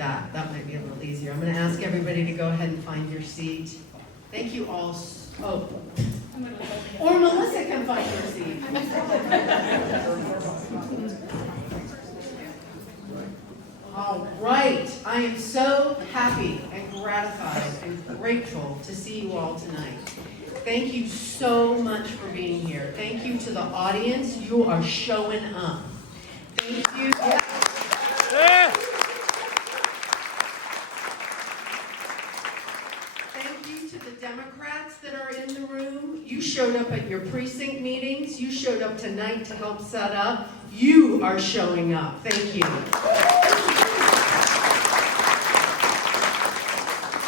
that. That might be a little easier. I'm going to ask everybody to go ahead and find your seat. Thank you all. Oh, or Melissa can find your seat. All right. I am so happy and gratified and grateful to see you all tonight. Thank you so much for being here. Thank you to the audience. You are showing up. Thank you. Thank you to the Democrats that are in the room. You showed up at your precinct meetings. You showed up tonight to help set up. You are showing up. Thank you.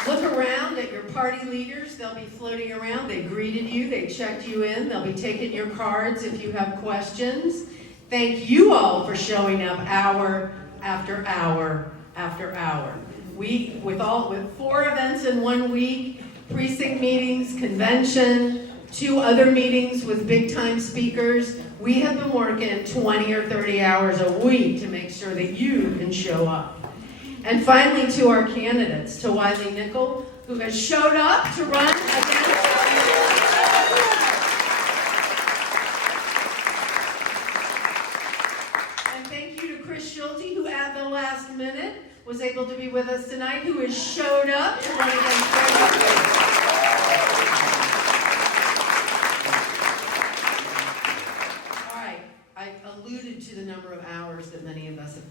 Look around at your party leaders. They'll be floating around. They greeted you. They checked you in. They'll be taking your cards if you have questions. Thank you all for showing up hour after hour after hour. With 4 events in 1 week, precinct meetings, convention, 2 other meetings with big-time speakers, we have been working 20 or 30 hours a week to make sure that you can show up. And finally, to our candidates, to Wiley Nickel, who has showed up to run against. And thank you to Chris Schulte, who at the last minute was able to be with us tonight, who has showed up to run against Greg. I alluded to the number of hours that many of us have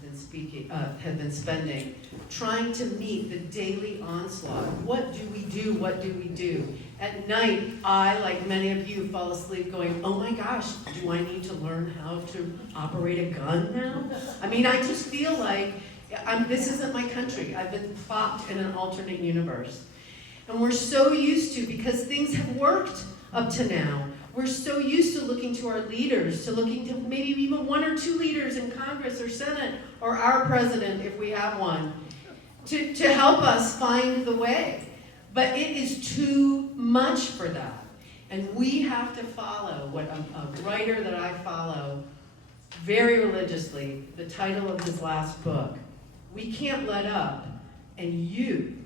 been spending trying to meet the daily onslaught. What do we do? What do we do? At night, I, like many of you, fall asleep going, oh my gosh, do I need to learn how to operate a gun now? I mean, I just feel like this isn't my country. I've been plopped in an alternate universe. And we're so used to, because things have worked up to now, we're so used to looking to our leaders, to looking to maybe even 1 or 2 leaders in Congress or Senate, or our president, if we have one, to help us find the way. But it is too much for that. And we have to follow what a writer that I follow very religiously, the title of his last book. We can't let up, and you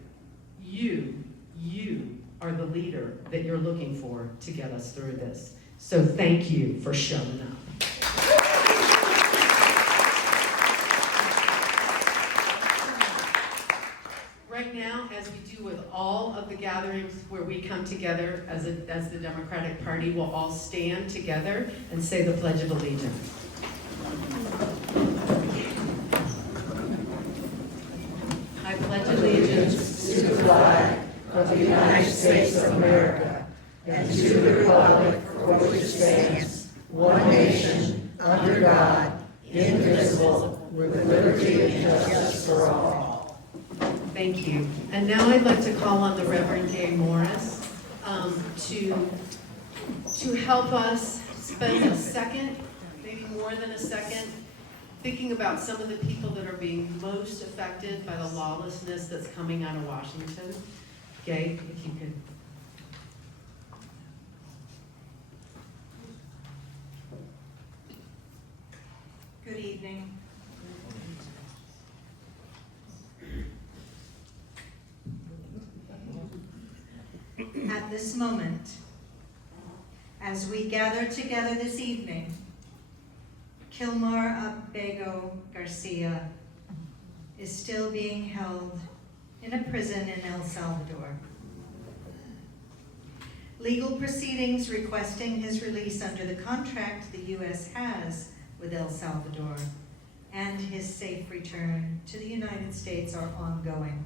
are the leader that you're looking for to get us through this. So thank you for showing up. Right now, as we do with all of the gatherings where we come together as the Democratic Party, we'll all stand together and say the Pledge of Allegiance. I pledge allegiance to the flag of the United States of America and to the republic for which it stands, one nation, under God, indivisible, with liberty and justice for all. Thank you. And now I'd like to call on the Reverend Gay Morris to help us spend a second, maybe more than a second, thinking about some of the people that are being most affected by the lawlessness that's coming out of Washington. Gay, if you could. Good evening. At this moment, as we gather together this evening, Kilmar Abego Garcia is still being held in a prison in El Salvador. Legal proceedings requesting his release under the contract the U.S. has with El Salvador and his safe return to the United States are ongoing.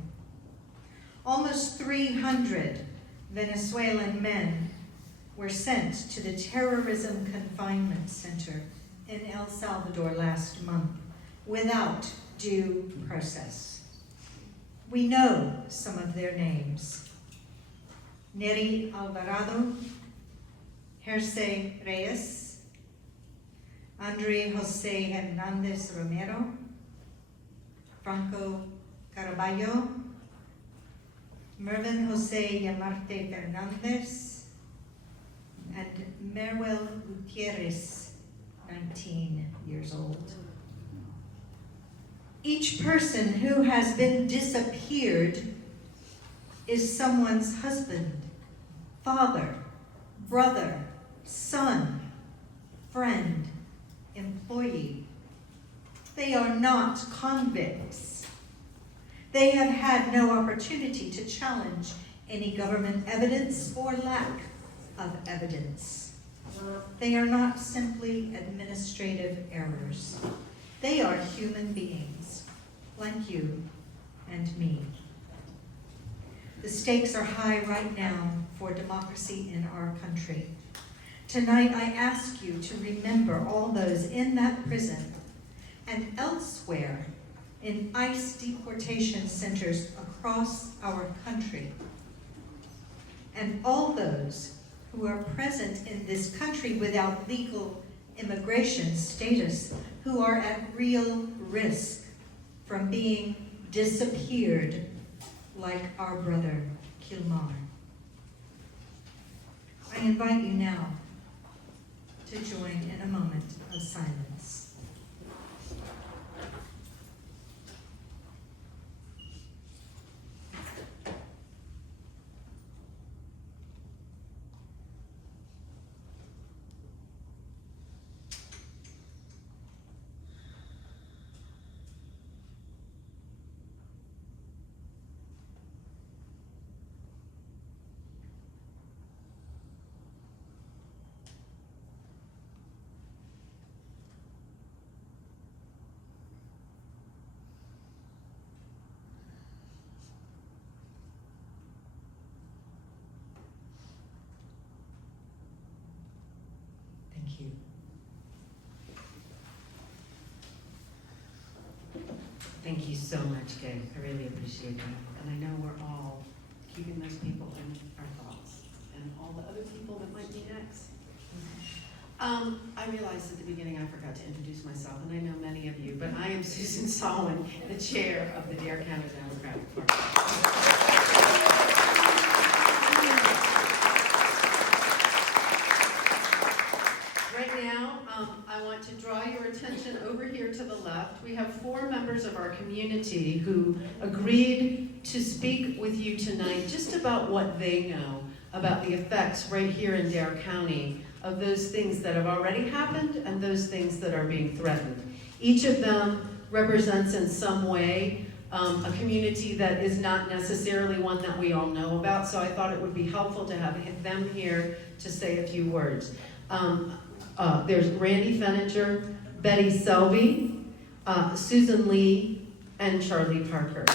Almost 300 Venezuelan men were sent to the Terrorism Confinement Center in El Salvador last month without due process. We know some of their names: Neri Alvarado, Jersey Reyes, Andre Jose Hernandez Romero, Franco Caraballo, Mervin Jose Yamarte Fernandez, and Meruel Gutierrez, 19 years old. Each person who has been disappeared is someone's husband, father, brother, son, friend, employee. They are not convicts. They have had no opportunity to challenge any government evidence or lack of evidence. They are not simply administrative errors. They are human beings, like you and me. The stakes are high right now for democracy in our country. Tonight, I ask you to remember all those in that prison and elsewhere in ICE deportation centers across our country, and all those who are present in this country without legal immigration status, who are at real risk from being disappeared like our brother Kilmar. I invite you now to join in a moment of silence. Thank you. Thank you so much, Gabe. I really appreciate that. And I know we're all keeping those people in our thoughts and all the other people that might be next. I realized at the beginning I forgot to introduce myself, and I know many of you, but I am Susan Solomon, the chair of the Dare County Democratic Party. Right now, I want to draw your attention over here to the left. We have 4 members of our community who agreed to speak with you tonight just about what they know about the effects right here in Dare County of those things that have already happened and those things that are being threatened. Each of them represents in some way a community that is not necessarily one that we all know about, so I thought it would be helpful to have them here to say a few words. There's Randy Fenninger, Betty Selby, Susan Lee, and Charlie Parker.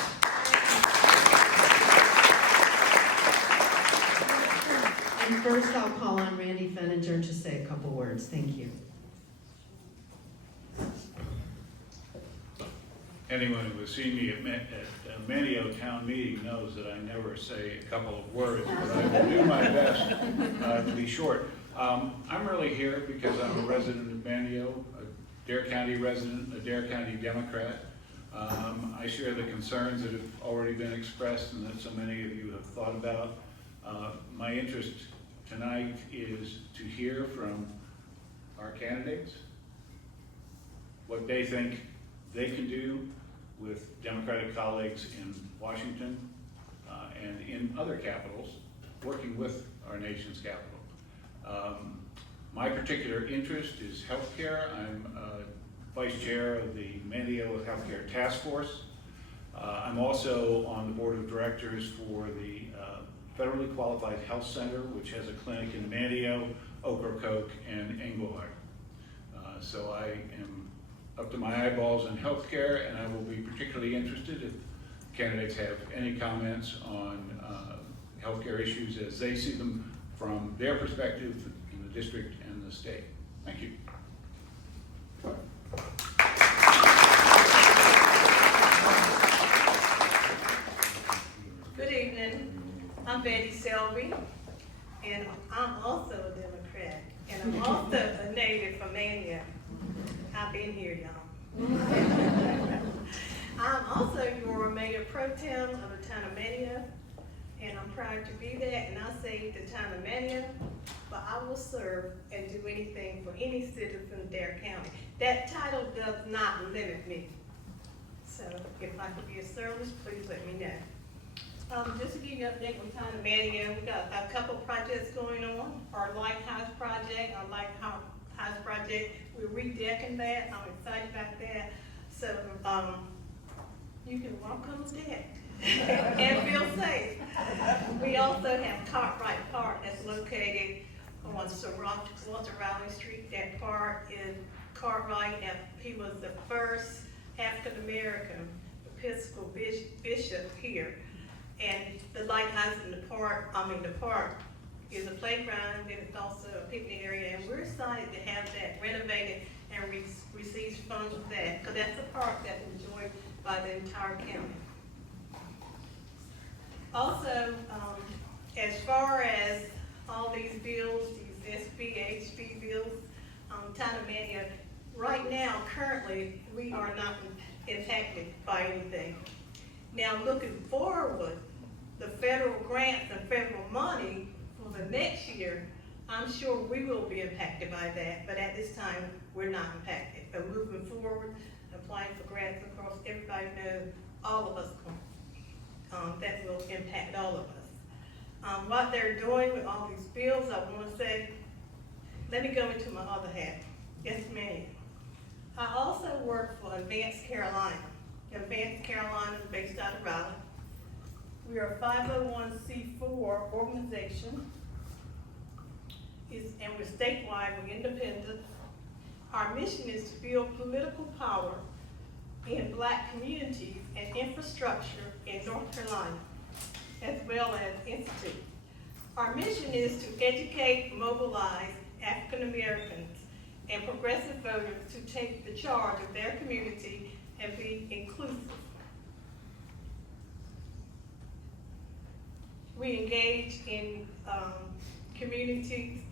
And first I'll call on Randy Fenninger to say a couple words. Thank you. Anyone who has seen me at Manio town meeting knows that I never say a couple of words, but I will do my best to be short. I'm really here because I'm a resident of Manio, a Dare County resident, a Dare County Democrat. I share the concerns that have already been expressed and that so many of you have thought about. My interest tonight is to hear from our candidates, what they think they can do with Democratic colleagues in Washington and in other capitals, working with our nation's capital. My particular interest is healthcare. I'm vice chair of the Manio Healthcare Task Force. I'm also on the board of directors for the Federally Qualified Health Center, which has a clinic in Manio, Ocracoke, and Englehart. So I am up to my eyeballs in healthcare, and I will be particularly interested if candidates have any comments on healthcare issues as they see them from their perspective in the district and the state. Thank you. Good evening. I'm Betty Selby, and I'm also a Democrat, and I'm also a native from Manio. I've been here, y'all. I'm also your mayor pro tem of the town of Manio, and I'm proud to be that, and I say the town of Manio, but I will serve and do anything for any citizen of Dare County. That title does not limit me. So if I could be of service, please let me know. Just to give you an update on Town of Manio, we got a couple projects going on. Our lighthouse project, we're redecking that. I'm excited about that. So, you can walk on the deck and feel safe. We also have Cartwright Park that's located on Walter Riley Street. That park is Cartwright, and he was the first African-American Episcopal bishop here. And the lighthouse in the park is a playground, and it's also a picnic area, and we're excited to have that renovated and receive funds for that, because that's a park that's enjoyed by the entire county. Also, as far as all these bills, these SBHB bills, Town of Manio, right now, currently, we are not impacted by anything. Now, looking forward, the federal grants and federal money for the next year, I'm sure we will be impacted by that, but at this time, we're not impacted. But moving forward, applying for grants, of course, everybody knows all of us, that will impact all of us. What they're doing with all these bills, I want to say, let me go into my other hat. Yes, ma'am. I also work for Advanced Carolina. Advanced Carolina is based out of Raleigh. We are a 501c4 organization, and we're statewide, we're independent. Our mission is to build political power in Black communities and infrastructure in North Carolina, as well as institute. Our mission is to educate, mobilize African Americans and progressive voters to take the charge of their community and be inclusive. We engage in communities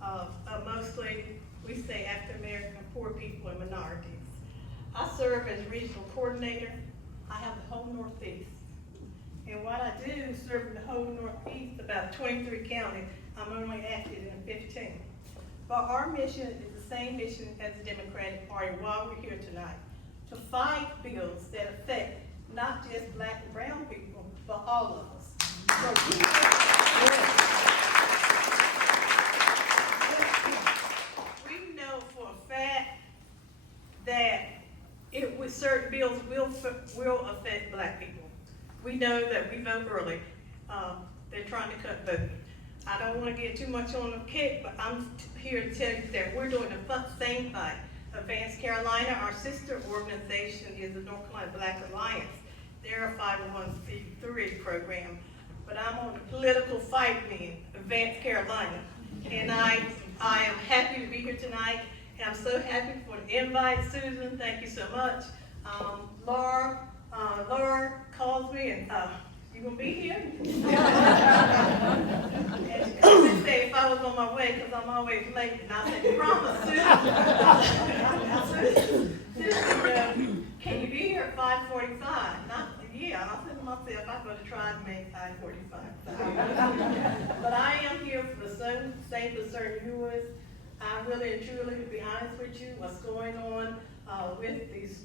of mostly, we say African American, poor people, and minorities. I serve as regional coordinator. I have the whole Northeast. And what I do, serving the whole Northeast, about 23 counties, I'm only active in 15. But our mission is the same mission as the Democratic Party while we're here tonight, to fight bills that affect not just Black and brown people, but all of us. So we know for a fact that certain bills will affect Black people. We know that we vote early. They're trying to cut voting. I don't want to get too much on the kick, but I'm here to tell you that we're doing the same fight. Advanced Carolina, our sister organization, is the North Carolina Black Alliance. They're a 501c3 program, but I'm on the political fight end, Advanced Carolina. And I am happy to be here tonight, and I'm so happy for the invite, Susan. Thank you so much. Laura calls me and you gonna be here? And she said if I was on my way, because I'm always late, and I said, promise, Susan, can you be here at 5:45? And I said to myself, I'm going to try to make 5:45. But I am here for the same concern you was. I really and truly, to be honest with you, what's going on with these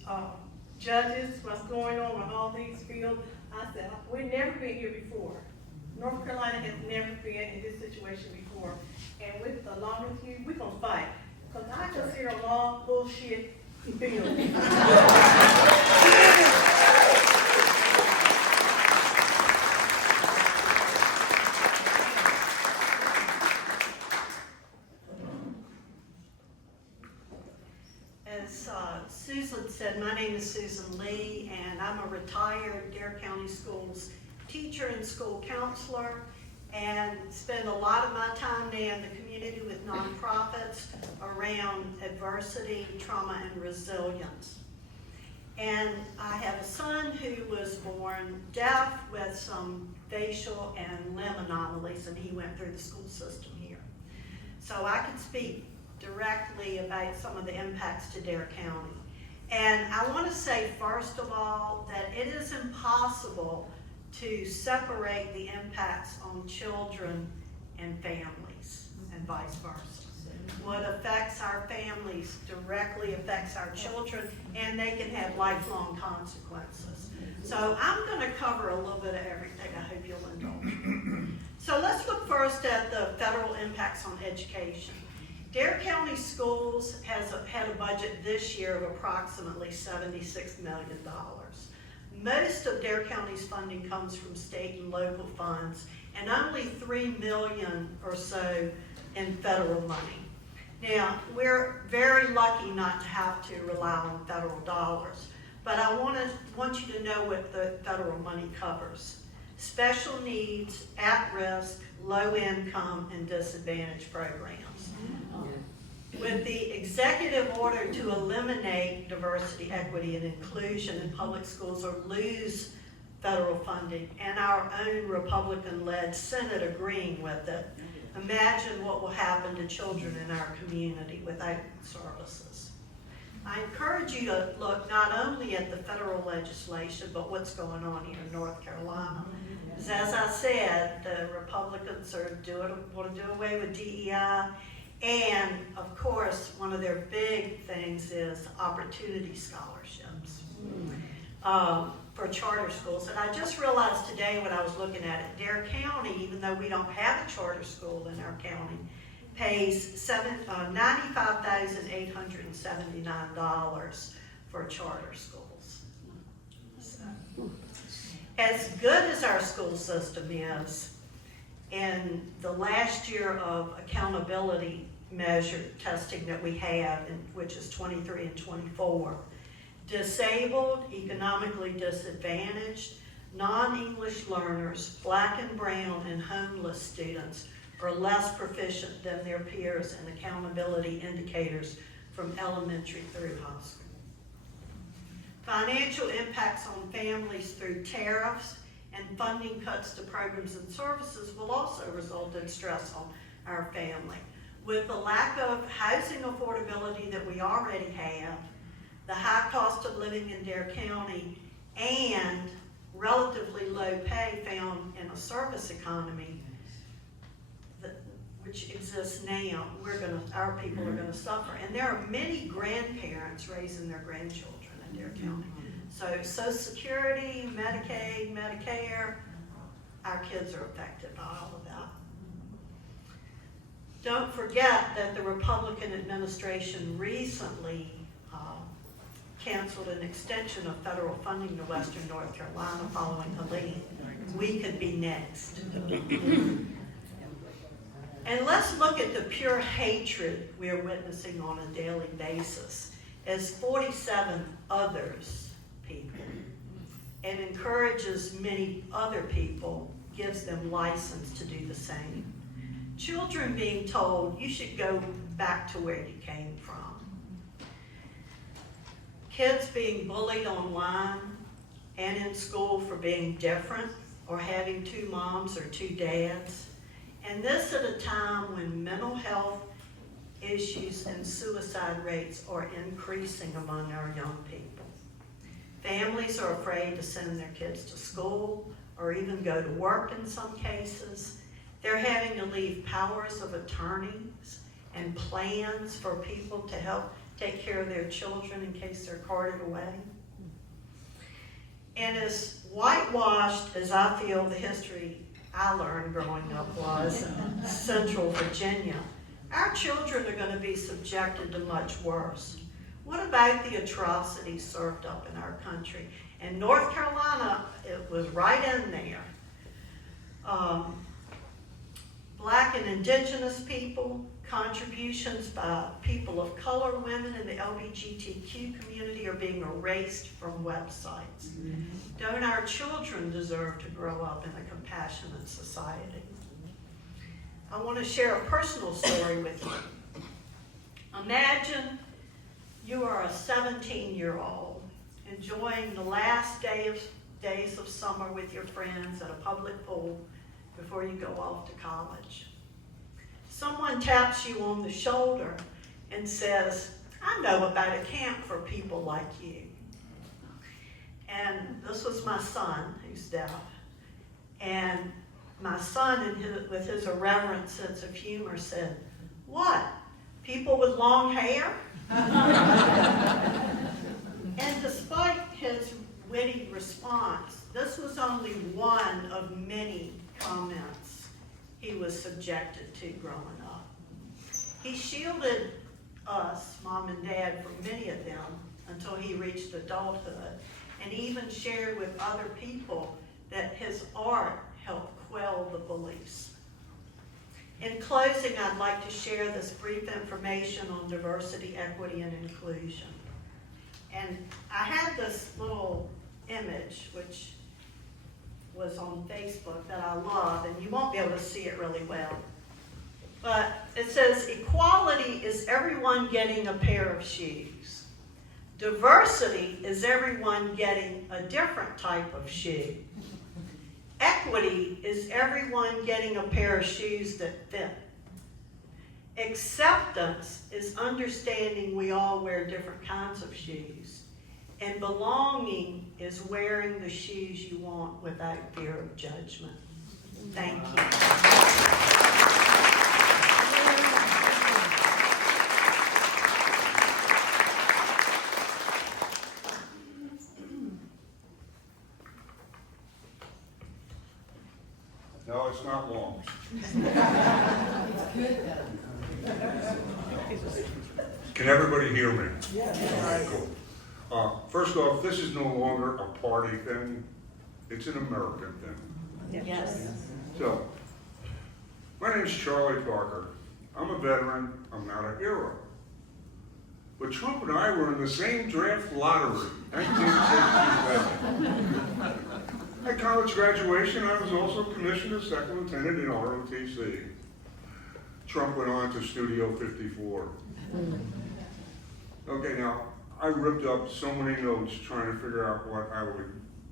judges, what's going on with all these fields. I said, we've never been here before. North Carolina has never been in this situation before. And along with you, we're going to fight. Because I consider a law bullshit bill. As Susan said, my name is Susan Lee, and I'm a retired Dare County Schools teacher and school counselor, and spend a lot of my time now in the community with nonprofits around adversity, trauma, and resilience. And I have a son who was born deaf with some facial and limb anomalies, and he went through the school system here. So I could speak directly about some of the impacts to Dare County. And I want to say, first of all, that it is impossible to separate the impacts on children and families, and vice versa. what affects our families directly affects our children, and they can have lifelong consequences. So I'm going to cover a little bit of everything. I hope you'll indulge. So let's look first at the federal impacts on education. Dare County Schools had a budget this year of approximately $76 million. Most of Dare County's funding comes from state and local funds, and only $3 million or so in federal money. Now, we're very lucky not to have to rely on federal dollars, but I want you to know what the federal money covers. Special needs, at-risk, low-income, and disadvantaged programs. With the executive order to eliminate diversity, equity, and inclusion in public schools or lose federal funding, and our own Republican-led Senate agreeing with it, imagine what will happen to children in our community without services. I encourage you to look not only at the federal legislation, but what's going on here in North Carolina. Because as I said, the Republicans want to do away with DEI, and of course, one of their big things is opportunity scholarships for charter schools. And I just realized today when I was looking at it, Dare County, even though we don't have a charter school in our county, pays $95,879 for charter schools. So, as good as our school system is, in the last year of accountability measure testing that we have, which is 23 and 24, disabled, economically disadvantaged, non-English learners, Black and brown, and homeless students are less proficient than their peers in accountability indicators from elementary through high school. Financial impacts on families through tariffs and funding cuts to programs and services will also result in stress on our family. With the lack of housing affordability that we already have, the high cost of living in Dare County, and relatively low pay found in a service economy which exists now, our people are going to suffer. And there are many grandparents raising their grandchildren in Dare County. So Social Security, Medicaid, Medicare, our kids are affected by all of that. Don't forget that the Republican administration recently canceled an extension of federal funding to Western North Carolina following Helene. We could be next. And let's look at the pure hatred we are witnessing on a daily basis as 47 others people, and encourages many other people, gives them license to do the same. Children being told, you should go back to where you came from. Kids being bullied online and in school for being different or having two moms or two dads. And this at a time when mental health issues and suicide rates are increasing among our young people. Families are afraid to send their kids to school or even go to work in some cases. They're having to leave powers of attorneys and plans for people to help take care of their children in case they're carted away. And as whitewashed as I feel the history I learned growing up was in Central Virginia, our children are going to be subjected to much worse. What about the atrocities served up in our country? In North Carolina, it was right in there. Black and indigenous people, contributions by people of color, women, and the LGBTQ community are being erased from websites. Don't our children deserve to grow up in a compassionate society? I want to share a personal story with you. Imagine you are a 17-year-old enjoying the last days of summer with your friends at a public pool before you go off to college. Someone taps you on the shoulder and says, I know about a camp for people like you. And this was my son, who's deaf. And my son, with his irreverent sense of humor, said, what? people with long hair. And despite his witty response, this was only one of many comments he was subjected to growing up. He shielded us, Mom and Dad, from many of them until he reached adulthood, and even shared with other people that his art helped quell the beliefs. In closing, I'd like to share this brief information on diversity, equity, and inclusion. And I had this little image, which was on Facebook, that I love, and you won't be able to see it really well. But it says, equality is everyone getting a pair of shoes. Diversity is everyone getting a different type of shoe. Equity is everyone getting a pair of shoes that fit. Acceptance is understanding we all wear different kinds of shoes. And belonging is wearing the shoes you want without fear of judgment. Thank you. No, it's not long. Can everybody hear me? Yes. All right, cool. First off, this is no longer a party thing. It's an American thing. Yes. So, my name is Charlie Parker. I'm a veteran. I'm not a hero. But Trump and I were in the same draft lottery, 1967. At college graduation, I was also commissioned as second lieutenant in ROTC. Trump went on to Studio 54. Okay, now, I ripped up so many notes trying to figure out what I would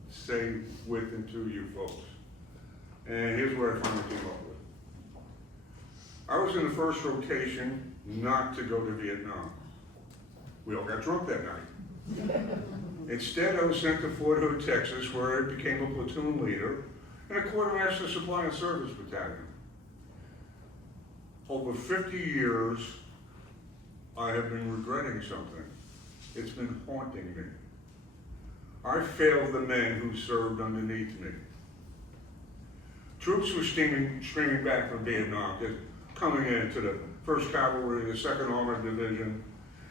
say with and to you folks. And here's what I finally came up with. I was in the first rotation not to go to Vietnam. We all got drunk that night. Instead, I was sent to Fort Hood, Texas, where I became a platoon leader in a quartermaster supply and service battalion. Over 50 years, I have been regretting something. It's been haunting me. I failed the men who served underneath me. Troops were streaming back from Vietnam, coming into the 1st Cavalry, the 2nd Armored Division,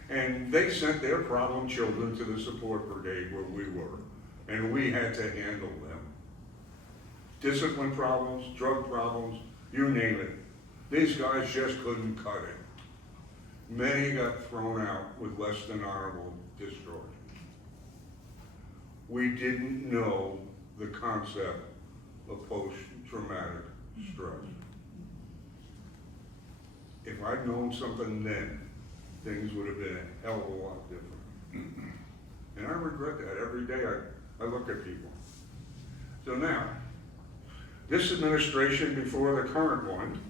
and they sent their problem children to the support brigade where we were, and we had to handle them. Discipline problems, drug problems, you name it. These guys just couldn't cut it. Many got thrown out with less than honorable discharge. We didn't know the concept of post-traumatic stress. If I'd known something then, things would have been a hell of a lot different. And I regret that. Every day I look at people. So now, this administration before the current one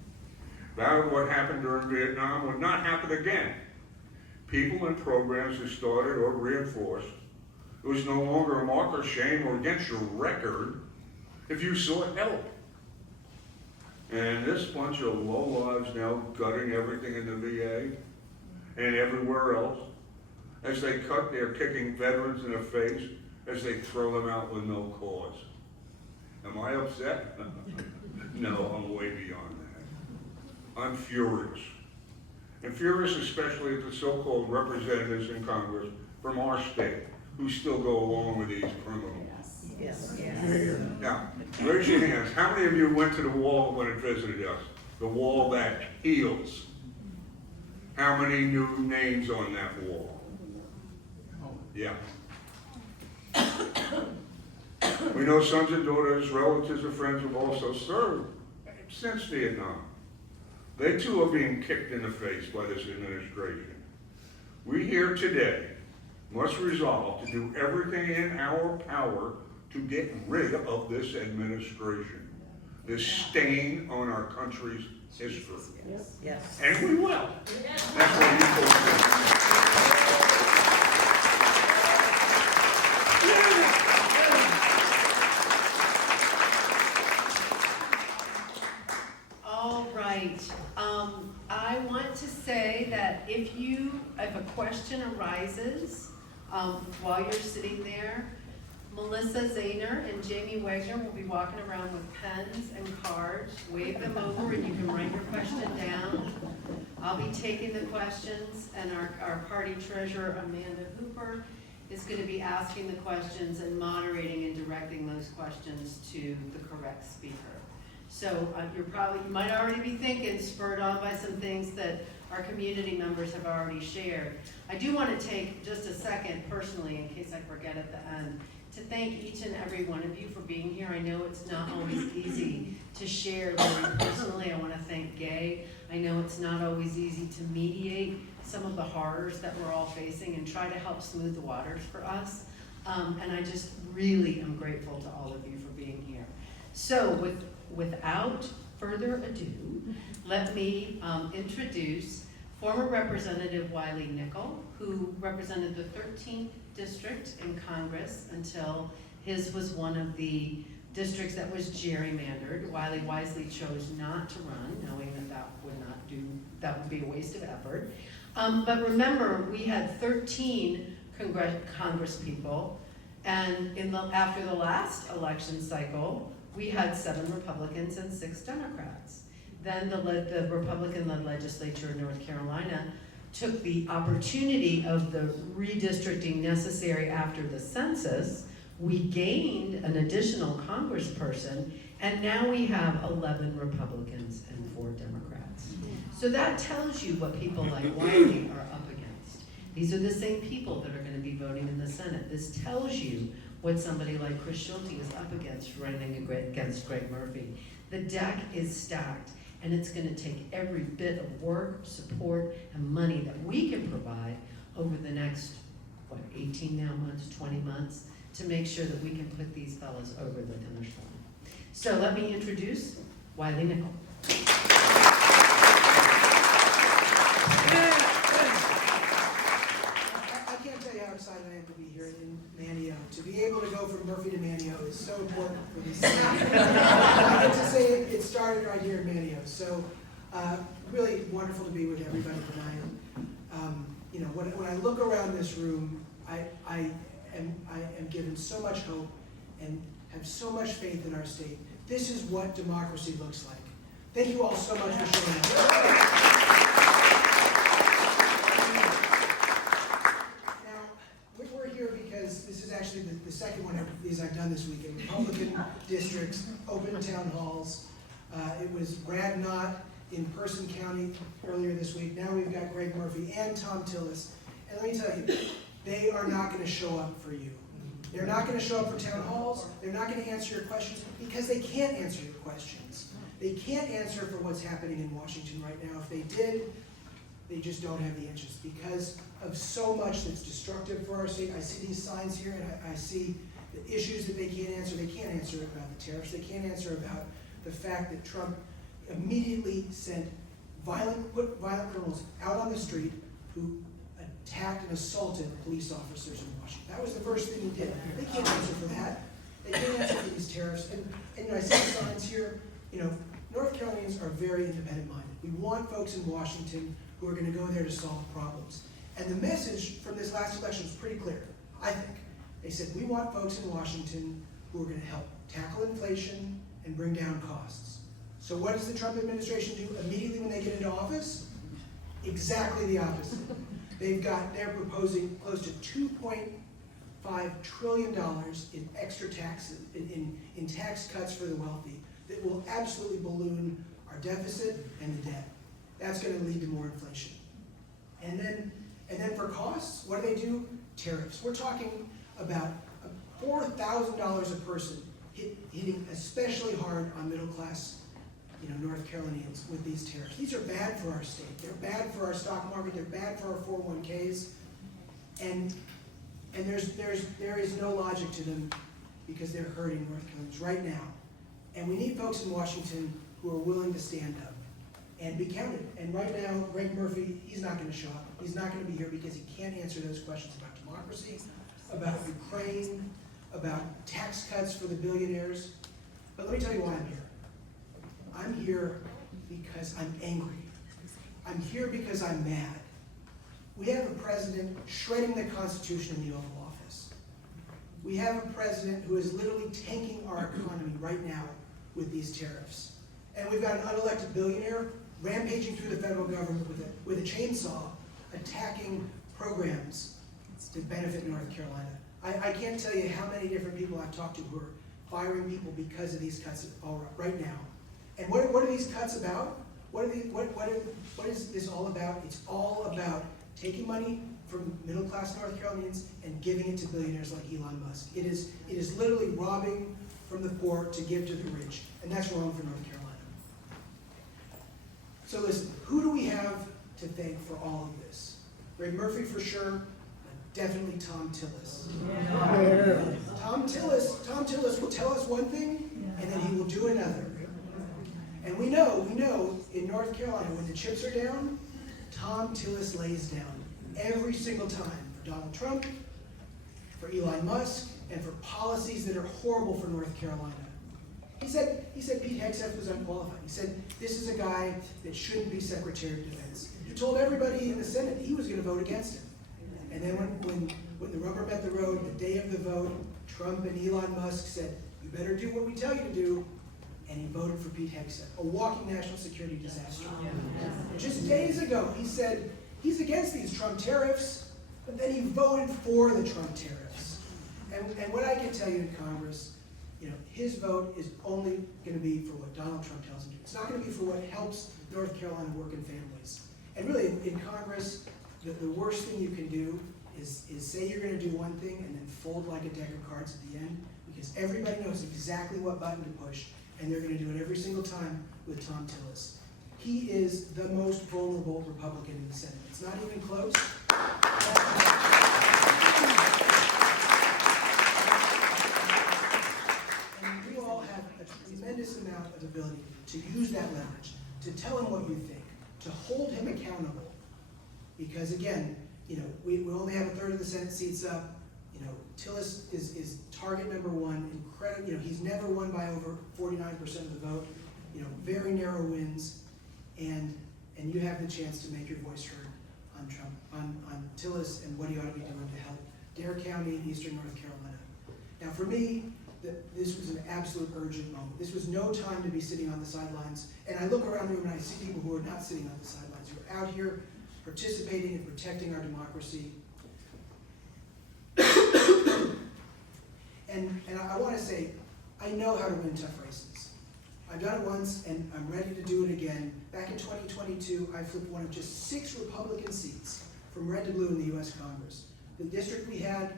vowed what happened during Vietnam would not happen again. People and programs that started or reinforced, it was no longer a mark of shame or against your record if you sought help. And this bunch of lowlives now gutting everything in the VA and everywhere else, as they cut, they're kicking veterans in the face as they throw them out with no cause. Am I upset? No, I'm way beyond that. I'm furious. And furious especially at the so-called representatives in Congress from our state who still go along with these criminals. Yes. Now, raise your hands. How many of you went to the wall when it visited us? The wall that heals. How many knew names on that wall? Yeah. We know sons and daughters, relatives and friends who've also served since Vietnam. They too are being kicked in the face by this administration. We here today must resolve to do everything in our power to get rid of this administration, this stain on our country's history. Yes. And we will. That's what you folks do. All right. I want to say that that if a question arises while you're sitting there, Melissa Zahner and Jamie Wagner will be walking around with pens and cards. Wave them over and you can write your question down. I'll be taking the questions, and our party treasurer, Amanda Hooper, is going to be asking the questions and moderating and directing those questions to the correct speaker. So you might already be thinking, spurred on by some things that our community members have already shared. I do want to take just a second personally, in case I forget at the end, to thank each and every one of you for being here. I know it's not always easy to share very personally. I want to thank Gay. I know it's not always easy to mediate some of the horrors that we're all facing and try to help smooth the waters for us. And I just really am grateful to all of you for being here. So without further ado, let me introduce former Representative Wiley Nickel, who represented the 13th district in Congress until his was one of the districts that was gerrymandered. Wiley wisely chose not to run, knowing that that would be a waste of effort. But remember, we had 13 Congress people, and after the last election cycle, we had 7 Republicans and 6 Democrats. Then the Republican-led legislature in North Carolina took the opportunity of the redistricting necessary after the census. We gained an additional congressperson, and now we have 11 Republicans and 4 Democrats. So that tells you what people like Wiley are up against. These are the same people that are going to be voting in the Senate. This tells you what somebody like Chris Schulte is up against running against Greg Murphy. The deck is stacked, and it's going to take every bit of work, support, and money that we can provide over the next, 18 now months, 20 months, to make sure that we can put these fellas over the finish line. So let me introduce Wiley Nickel. I can't tell you how excited I am to be here in Manio. To be able to go from Murphy to Manio is so important for this city. I get to say it started right here in Manio. So really wonderful to be with everybody tonight. When I look around this room, I am given so much hope and have so much faith in our state. This is what democracy looks like. Thank you all so much for showing up. Now, we're here because this is actually the second one of these I've done this week in Republican districts, open town halls. It was Brad Knott in Person County earlier this week. Now we've got Greg Murphy and Tom Tillis. And let me tell you, they are not going to show up for you. They're not going to show up for town halls. They're not going to answer your questions because they can't answer your questions. They can't answer for what's happening in Washington right now. If they did, they just don't have the answers because of so much that's destructive for our state. I see these signs here, and I see the issues that they can't answer. They can't answer about the tariffs. They can't answer about the fact that Trump immediately sent violent criminals out on the street who attacked and assaulted police officers in Washington. That was the first thing he did. They can't answer for that. They can't answer for these tariffs. And I see the signs here. North Carolinians are very independent-minded. We want folks in Washington who are going to go there to solve problems. And the message from this last election was pretty clear, I think. They said, we want folks in Washington who are going to help tackle inflation and bring down costs. So what does the Trump administration do immediately when they get into office? Exactly the opposite. They're proposing close to $2.5 trillion in extra taxes, in tax cuts for the wealthy that will absolutely balloon our deficit and the debt. That's going to lead to more inflation. And then for costs, what do? Tariffs. We're talking about $4,000 a person hitting especially hard on middle class North Carolinians with these tariffs. These are bad for our state. They're bad for our stock market. They're bad for our 401ks. And there is no logic to them because they're hurting North Carolinians right now. And we need folks in Washington who are willing to stand up and be counted. And right now, Greg Murphy, he's not going to show up. He's not going to be here because he can't answer those questions about democracy, about Ukraine, about tax cuts for the billionaires. But let me tell you why I'm here. I'm here because I'm angry. I'm here because I'm mad. We have a president shredding the Constitution in the Oval Office. We have a president who is literally tanking our economy right now with these tariffs. And we've got an unelected billionaire rampaging through the federal government with a chainsaw, attacking programs to benefit North Carolina. I can't tell you how many different people I've talked to who are firing people because of these cuts right now. And what are these cuts about? What is this all about? It's all about taking money from middle-class North Carolinians and giving it to billionaires like Elon Musk. It is literally robbing from the poor to give to the rich, and that's wrong for North Carolina. So listen, who do we have to thank for all of this? Greg Murphy for sure, but definitely Thom Tillis. Yeah. Thom Tillis will tell us one thing, and then he will do another. And we know in North Carolina, when the chips are down, Thom Tillis lays down every single time for Donald Trump, for Elon Musk, and for policies that are horrible for North Carolina. He said Pete Hegseth was unqualified. He said this is a guy that shouldn't be Secretary of Defense. He told everybody in the Senate he was going to vote against him. And then when the rubber met the road, the day of the vote, Trump and Elon Musk said, "You better do what we tell you to do," and he voted for Pete Hegseth, a walking national security disaster. Just days ago, he said he's against these Trump tariffs, but then he voted for the Trump tariffs. And what I can tell you in Congress, his vote is only going to be for what Donald Trump tells him to do. It's not going to be for what helps North Carolina working families. And really, in Congress, the worst thing you can do is say you're going to do one thing and then fold like a deck of cards at the end, because everybody knows exactly what button to push, and they're going to do it every single time with Thom Tillis. He is the most vulnerable Republican in the Senate. It's not even close. And you all have a tremendous amount of ability to use that leverage, to tell him what you think, to hold him accountable. Because again, we only have a third of the Senate seats up. Tillis is target number one. Incredible. He's never won by over 49% of the vote. Very narrow wins, and you have the chance to make your voice heard on Trump, on Tillis, and what he ought to be doing to help Dare County and Eastern North Carolina. Now, for me, this was an absolute urgent moment. This was no time to be sitting on the sidelines. And I look around the room and I see people who are not sitting on the sidelines, who are out here participating and protecting our democracy. And I want to say, I know how to win tough races. I've done it once, and I'm ready to do it again. Back in 2022, I flipped one of just 6 Republican seats from red to blue in the U.S. Congress. The district we had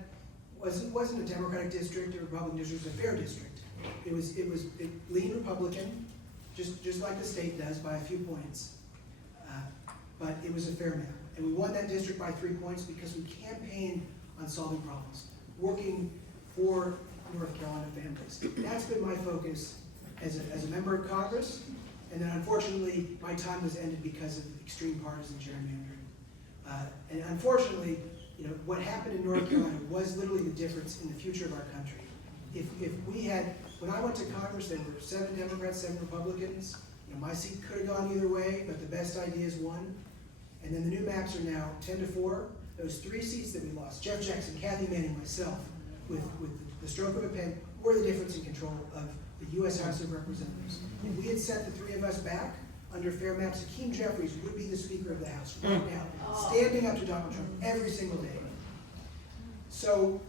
wasn't a Democratic district or Republican district, it was a fair district. It leaned Republican, just like the state does, by a few points. But it was a fair map. And we won that district by 3 points because we campaigned on solving problems, working for North Carolina families. That's been my focus as a member of Congress. And then unfortunately, my time was ended because of extreme partisan gerrymandering. And unfortunately, what happened in North Carolina was literally the difference in the future of our country. If we had, when I went to Congress, there were 7 Democrats, 7 Republicans. My seat could have gone either way, but the best ideas won. And then the new maps are now 10-4. Those 3 seats that we lost, Jeff Jackson, Kathy Manning, myself, with the stroke of a pen, were the difference in control of the U.S. House of Representatives. If we had set the 3 of us back under fair maps, Hakeem Jeffries would be the Speaker of the House right now, standing up to Donald Trump every single day. So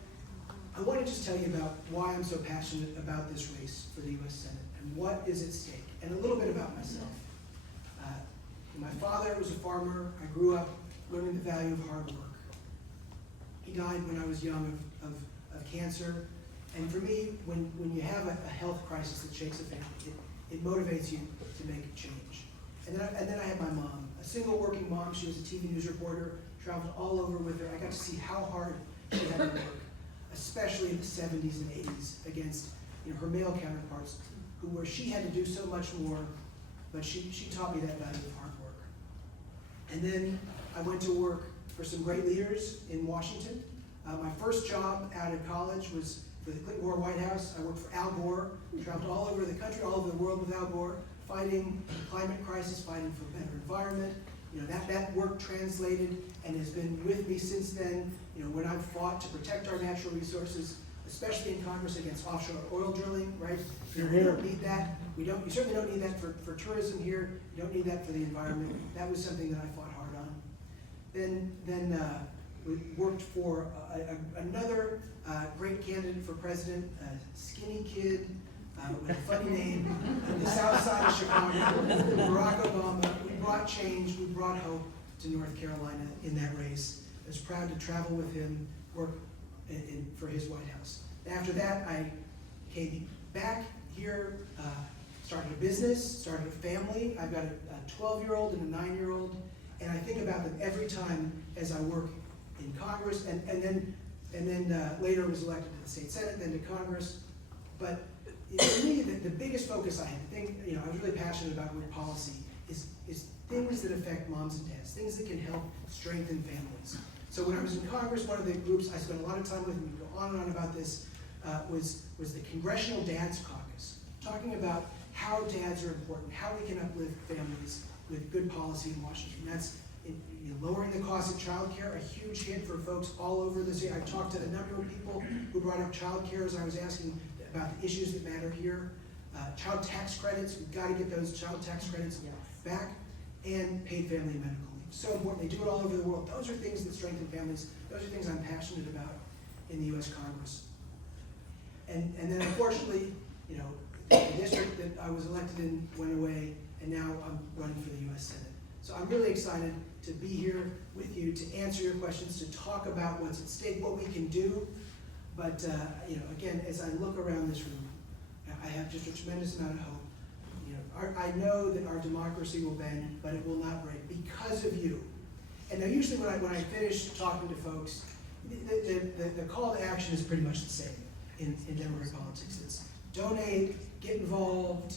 I want to just tell you about why I'm so passionate about this race for the U.S. Senate and what is at stake, and a little bit about myself. My father was a farmer. I grew up learning the value of hard work. He died when I was young of cancer. And for me, when you have a health crisis that shakes a family, it motivates you to make a change. And then I had my mom, a single working mom. She was a TV news reporter, traveled all over with her. I got to see how hard she had to work, especially in the 70s and 80s against her male counterparts, where she had to do so much more, but she taught me that value of hard work. And then I went to work for some great leaders in Washington. My first job out of college was for the Clinton Gore White House. I worked for Al Gore. Traveled all over the country, all over the world with Al Gore, fighting the climate crisis, fighting for a better environment, You know, that work translated and has been with me since then. You know, when I've fought to protect our natural resources, especially in Congress against offshore oil drilling, right? You know, we don't need that. You certainly don't need that for tourism here. You don't need that for the environment. That was something that I fought hard on. Then we worked for another great candidate for president, a skinny kid with a funny name, on the south side of Chicago, Barack Obama. We brought change, we brought hope to North Carolina in that race. I was proud to travel with him, work for his White House. After that, I came back here, started a business, started a family. I've got a 12-year-old and a 9-year-old, and I think about them every time as I work in Congress, and then later was elected to the state Senate, then to Congress. But for me, the biggest focus I had, I was really passionate about with policy, is things that affect moms and dads, things that can help strengthen families. So when I was in Congress, one of the groups I spent a lot of time with, and we go on and on about this, was the Congressional Dads Caucus, talking about how dads are important, how we can uplift families with good policy in Washington. That's lowering the cost of childcare, a huge hit for folks all over the state. I talked to a number of people who brought up childcare as I was asking about the issues that matter here. Child tax credits, we've got to get those child tax credits back, and paid family and medical leave. So important, they do it all over the world. Those are things that strengthen families. Those are things I'm passionate about in the U.S. Congress. And then unfortunately, the district that I was elected in went away, and now I'm running for the U.S. Senate. So I'm really excited to be here with you to answer your questions, to talk about what's at stake, what we can do. But again, as I look around this room, I have just a tremendous amount of hope. I know that our democracy will bend, but it will not break because of you. And now usually when I finish talking to folks, the call to action is pretty much the same in Democratic politics. It's donate, get involved,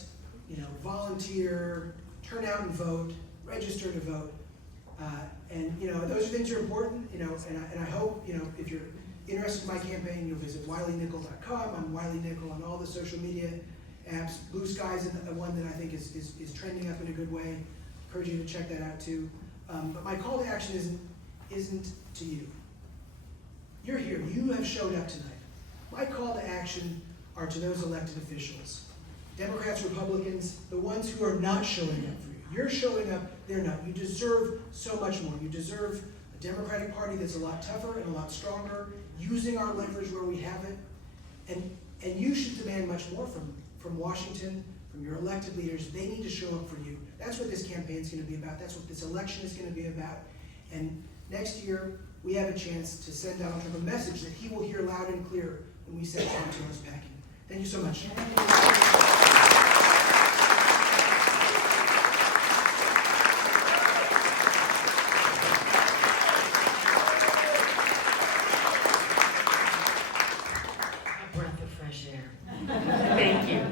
volunteer, turn out and vote, register to vote. And those things are important, and I hope, if you're interested in my campaign, you'll visit wileynickel.com. I'm Wiley Nickel on all the social media apps. Blue Sky is one that I think is trending up in a good way. Encourage you to check that out too. But my call to action isn't to you. You're here. You have showed up tonight. My call to action are to those elected officials, Democrats, Republicans, the ones who are not showing up for you. You're showing up, they're not. You deserve so much more. You deserve a Democratic Party that's a lot tougher and a lot stronger, using our leverage where we have it. And you should demand much more from Washington, from your elected leaders. They need to show up for you. That's what this campaign is going to be about. That's what this election is going to be about. And next year, we have a chance to send Donald Trump a message that he will hear loud and clear when we send Tom Tillis back in. Thank you so much.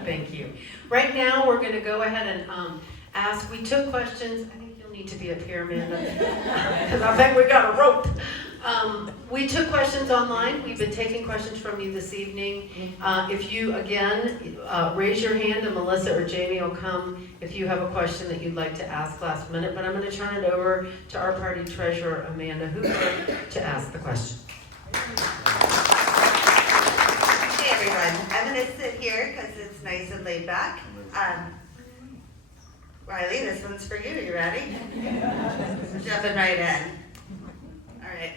Thank you. Right now, we're going to go ahead and ask. We took questions. I think you'll need to be up here, Amanda, because I think we got a rope. We took questions online. We've been taking questions from you this evening. If you, again, raise your hand, and Melissa or Jamie will come if you have a question that you'd like to ask last minute. But I'm going to turn it over to our party treasurer, Amanda Hooper, to ask the question. Hey everyone, I'm going to sit here because it's nice and laid back. Riley, this one's for you. You ready? Jumping right in. All right.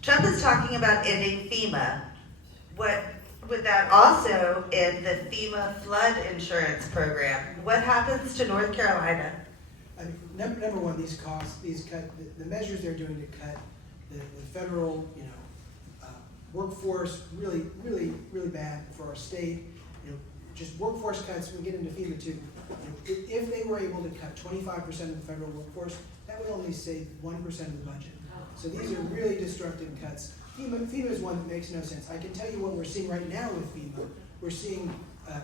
Trump is talking about ending FEMA. What would that also end the FEMA flood insurance program? What happens to North Carolina? Number one, these costs, the measures they're doing to cut the federal, workforce, really bad for our state. Just workforce cuts. We get into FEMA too. If they were able to cut 25% of the federal workforce, that would only save 1% of the budget. So these are really destructive cuts. FEMA is one that makes no sense. I can tell you what we're seeing right now with FEMA. We're seeing a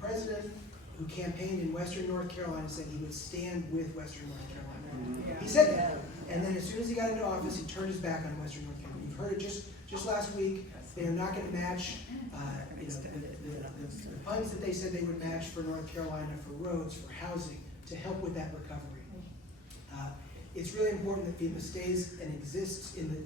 president who campaigned in Western North Carolina said he would stand with Western North Carolina. He said that, and then as soon as he got into office, he turned his back on Western North Carolina. You've heard it just last week. They are not going to match the funds that they said they would match for North Carolina for roads, for housing, to help with that recovery. it's really important that FEMA stays and exists in the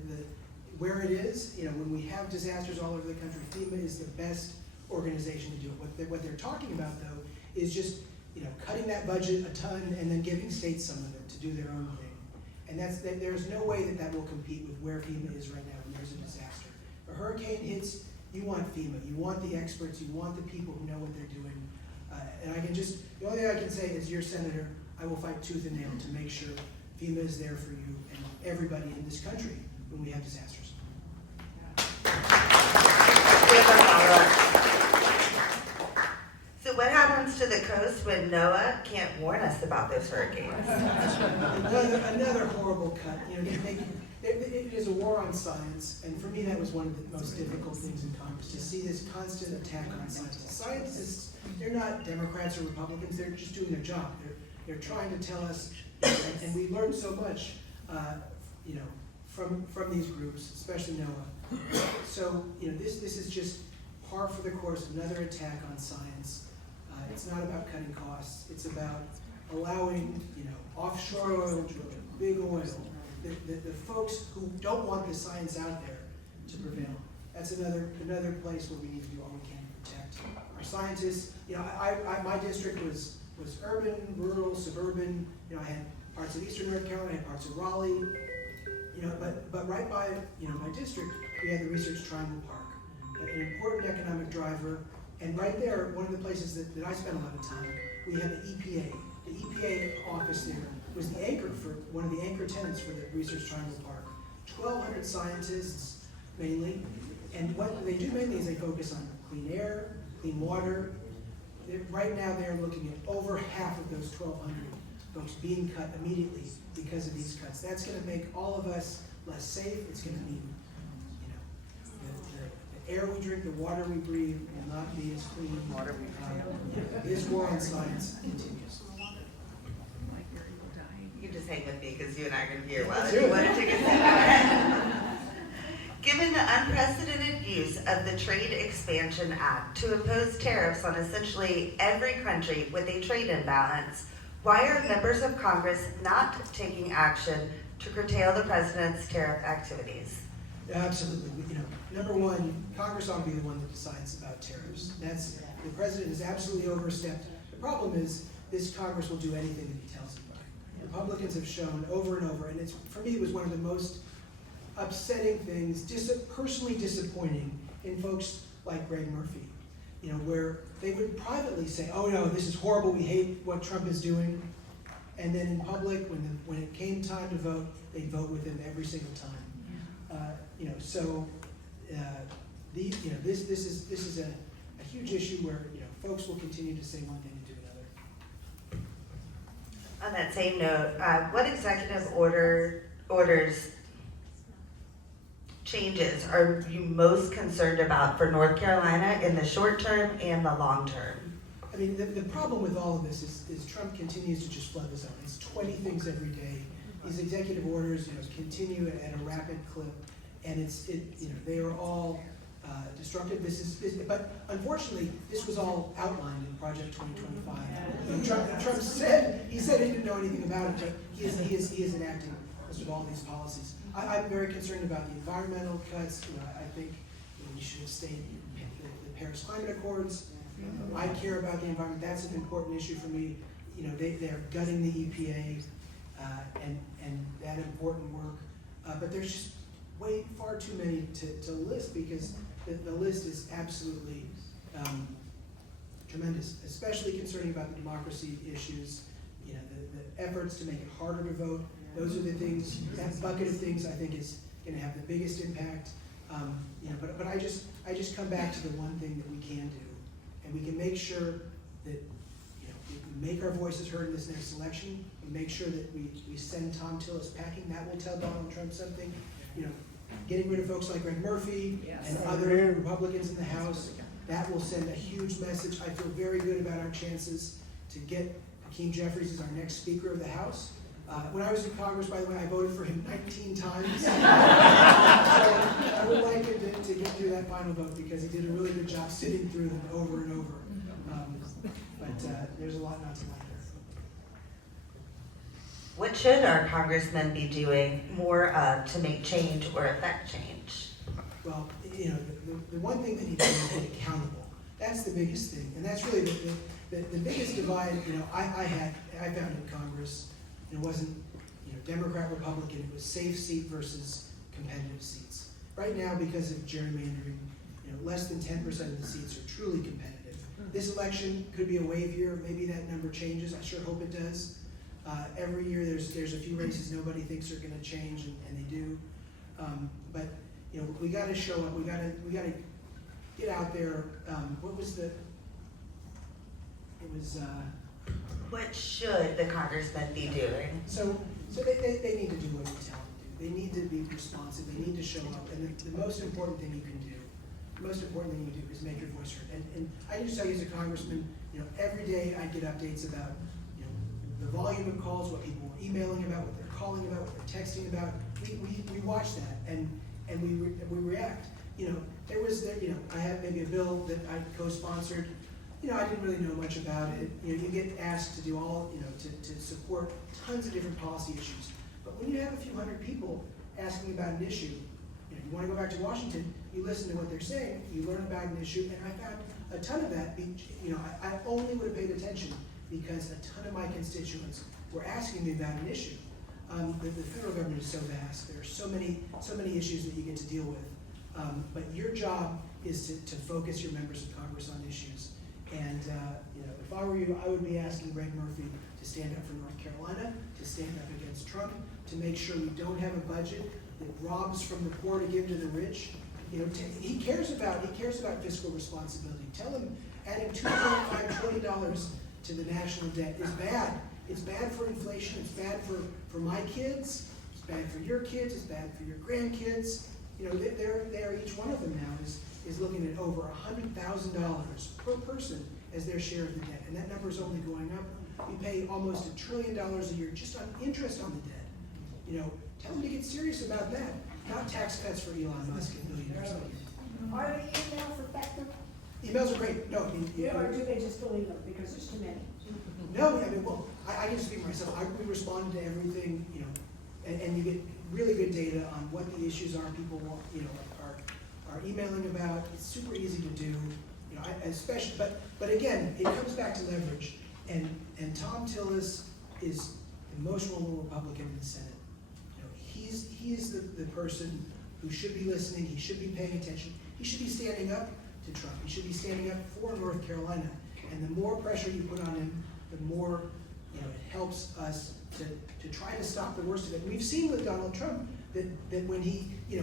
where it is. You know, when we have disasters all over the country, FEMA is the best organization to do it. What they're talking about, though, is just, you know, cutting that budget a ton and then giving states some of it to do their own thing. And there's no way that will compete with where FEMA is right now when there's a disaster. If a hurricane hits, you want FEMA, you want the experts, you want the people who know what they're doing. And the only thing I can say is, your senator, I will fight tooth and nail to make sure FEMA is there for you and everybody in this country when we have disasters. We have a follow-up. So what happens to the coast when NOAA can't warn us about those hurricanes? Another horrible cut. You know, it is a war on science, and for me that was one of the most difficult things in Congress, to see this constant attack on scientists. Scientists, they're not Democrats or Republicans, they're just doing their job. They're trying to tell us, and we learn so much, you know, from these groups, especially NOAA. So, you know, this is just par for the course, another attack on science. It's not about cutting costs, it's about allowing, you know, offshore oil, big oil, the folks who don't want the science out there to prevail. That's another place where we need to do all we can to protect our scientists. You know, my district was urban, rural, suburban. You know, I had parts of Eastern North Carolina, I had parts of Raleigh. You know, but right by, you know, my district, we had the Research Triangle Park, an important economic driver. And right there, one of the places that I spent a lot of time, we had the EPA. The EPA office there was the anchor for one of the anchor tenants for the Research Triangle Park. 1,200 scientists mainly, and what they do mainly is they focus on clean air, clean water. Right now they're looking at over half of those 1,200 folks being cut immediately because of these cuts. That's going to make all of us less safe. It's going to mean, you know, the air we drink, the water we breathe will not be as clean. This war on science continues. You can just hang with me because you and I are going to hear well. Let's If do you it. want to take a seat, go ahead. Given the unprecedented use of the Trade Expansion Act to impose tariffs on essentially every country with a trade imbalance, why are members of Congress not taking action to curtail the president's tariff activities? Absolutely. You know, number one, Congress ought to be the one that decides about tariffs. The president has absolutely overstepped. The problem is this Congress will do anything that he tells them. Republicans have shown over and over, and for me it was one of the most upsetting things, personally disappointing in folks like Greg Murphy, you know, where they would privately say, oh no, this is horrible, we hate what Trump is doing, and then in public, when it came time to vote, they'd vote with him every single time. You know, so this is a huge issue where, you know, folks will continue to say one thing and do another. On that same note, what executive orders changes are you most concerned about for North Carolina in the short term and the long term? I mean, the problem with all of this is Trump continues to just flood the zone. It's 20 things every day. These executive orders, you know, continue at a rapid clip, and you know, they are all destructive. But unfortunately, this was all outlined in Project 2025. And Trump said he didn't know anything about it, but he is enacting most of all these policies. I'm very concerned about the environmental cuts. You know, I think, you know, we should abstain the Paris Climate Accords. I care about the environment. That's an important issue for me. You know, they're gutting the EPA and that important work. But there's just far too many to list, because the list is absolutely tremendous, especially concerning about the democracy issues. You know, the efforts to make it harder to vote. Those are the things, that bucket of things I think is going to have the biggest impact. You know, but I just come back to the one thing that we can do, and we can make sure that, you know, we make our voices heard in this next election. We make sure that we send Tom Tillis packing. That will tell Donald Trump something. You know, getting rid of folks like Greg Murphy and other Republicans in the House, that will send a huge message. I feel very good about our chances to get Hakeem Jeffries as our next Speaker of the House. When I was in Congress, by the way, I voted for him 19 times. So I would like him to get through that final vote, because he did a really good job sitting through them over and over. But there's a lot not to like what should our congressmen be doing more of to make change or affect change? Well, the one thing that you do is be accountable. That's the biggest thing, and that's really the biggest divide, I found in Congress. It wasn't, Democrat, Republican, it was safe seat versus competitive seats. Right now, because of gerrymandering, less than 10% of the seats are truly competitive. This election could be a wave year, maybe that number changes, I sure hope it does. Every year there's a few races nobody thinks are gonna change, and they do. But we gotta show up, we gotta get out there. What should the congressmen be doing? So they need to do what you tell them to do. They need to be responsive, they need to show up, and the most important thing you can do, is make your voice heard. And I can just tell you as a congressman, every day I get updates about, the volume of calls, what people are emailing about, what they're calling about, what they're texting about. We watch that, and we react. I had maybe a bill that I co-sponsored. I didn't really know much about it. You get asked to do all, to support tons of different policy issues. But when you have a few hundred people asking about an issue, you want to go back to Washington, you listen to what they're saying, you learn about an issue, and I found a ton of that. I only would have paid attention because a ton of my constituents were asking me about an issue. The federal government is so vast. There are so many issues that you get to deal with. But your job is to focus your members of Congress on issues. And if I were you, I would be asking Greg Murphy to stand up for North Carolina, to stand up against Trump, to make sure we don't have a budget that robs from the poor to give to the rich. He cares about fiscal responsibility. Tell him adding $2.5 trillion to the national debt is bad. It's bad for inflation. It's bad for my kids. It's bad for your kids. It's bad for your grandkids. They're each one of them now is looking at over $100,000 per person as their share of the debt, and that number is only going up. We pay almost $1 trillion a year just on interest on the debt. Tell them to get serious about that, not tax cuts for Elon Musk and billionaires like you. Are the emails effective? Emails are great. No, Or do they just delete them because there's too many? No, I can speak for myself. We responded to everything, and you get really good data on what the issues are people want, are emailing about. It's super easy to do, but again, it comes back to leverage. And Tom Tillis is the most vulnerable Republican in the Senate. He's the person who should be listening. He should be paying attention. He should be standing up to Trump. He should be standing up for North Carolina. And the more pressure you put on him, the more it helps us to try to stop the worst of it. And we've seen with Donald Trump that when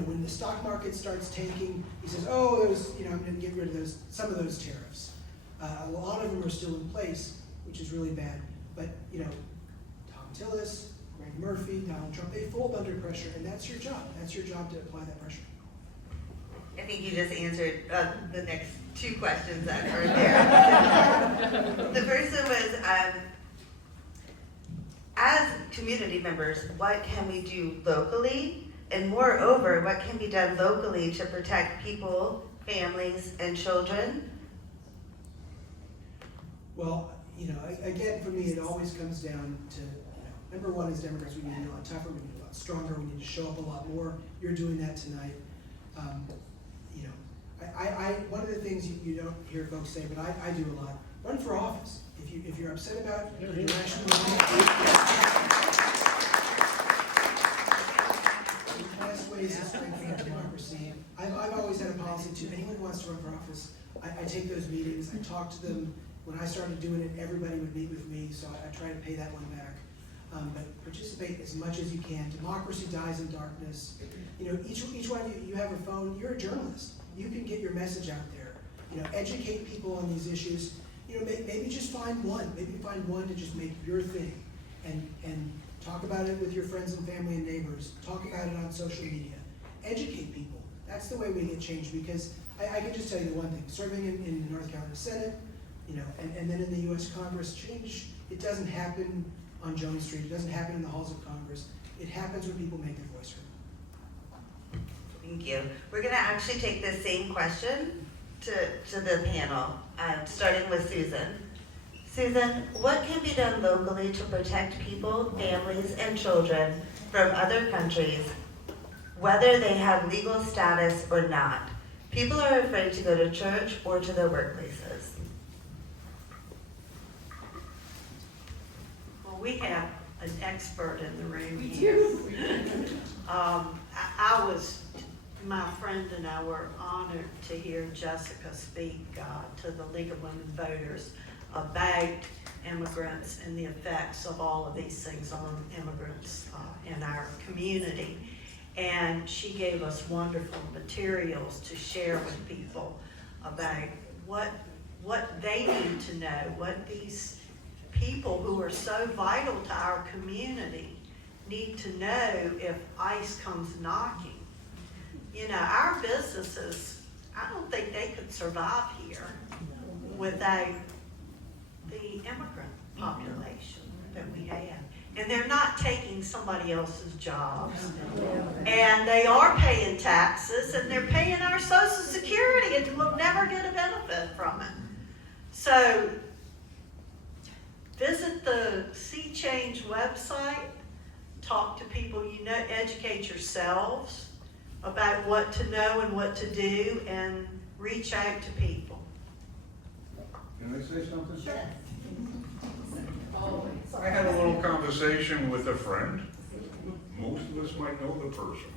when the stock market starts tanking, he says, I'm going to get rid of some of those tariffs. A lot of them are still in place, which is really bad. But Tom Tillis, Greg Murphy, Donald Trump, they fold under pressure, and that's your job. That's your job to apply that pressure. I think you just answered the next two questions that were there. The first one was, as community members, what can we do locally? And moreover, what can be done locally to protect people, families, and children? Well, again, for me, it always comes down to, number one is Democrats, we need to be a lot tougher, we need to be a lot stronger, we need to show up a lot more. You're doing that tonight. One of the things you don't hear folks say, but I do a lot, run for office. If you're upset about irrational the best ways to strengthen our democracy. I've always had a policy too. Anyone who wants to run for office, I take those meetings, I talk to them. When I started doing it, everybody would meet with me, so I try to pay that one back. But participate as much as you can. Democracy dies in darkness. Each one of you have a phone. You're a journalist. You can get your message out there. Educate people on these issues. Maybe just find one. Maybe find one to just make your thing, and talk about it with your friends and family and neighbors. Talk about it on social media. Educate people. That's the way we get change. Because I can just tell you the one thing: serving in the North Carolina Senate, and then in the U.S. Congress, change, it doesn't happen on Jones Street. It doesn't happen in the halls of Congress. It happens when people make their voice heard. Thank you. We're going to actually take this same question to the panel, starting with Susan. Susan, what can be done locally to protect people, families, and children from other countries, whether they have legal status or not? People are afraid to go to church or to their workplaces. Well, we have an expert in the room here. My friend and I were honored to hear Jessica speak to the League of Women Voters about immigrants and the effects of all of these things on immigrants in our community. And she gave us wonderful materials to share with people about what they need to know, what these people who are so vital to our community need to know if ICE comes knocking. You know, our businesses, I don't think they could survive here without the immigrant population that we have. And they're not taking somebody else's jobs. And they are paying taxes, and they're paying our Social Security, and we'll never get a benefit from it. So visit the Sea Change website, talk to people you know, educate yourselves about what to know and what to do, and reach out to people. Can I say something? Sure. I had a little conversation with a friend. Most of us might know the person.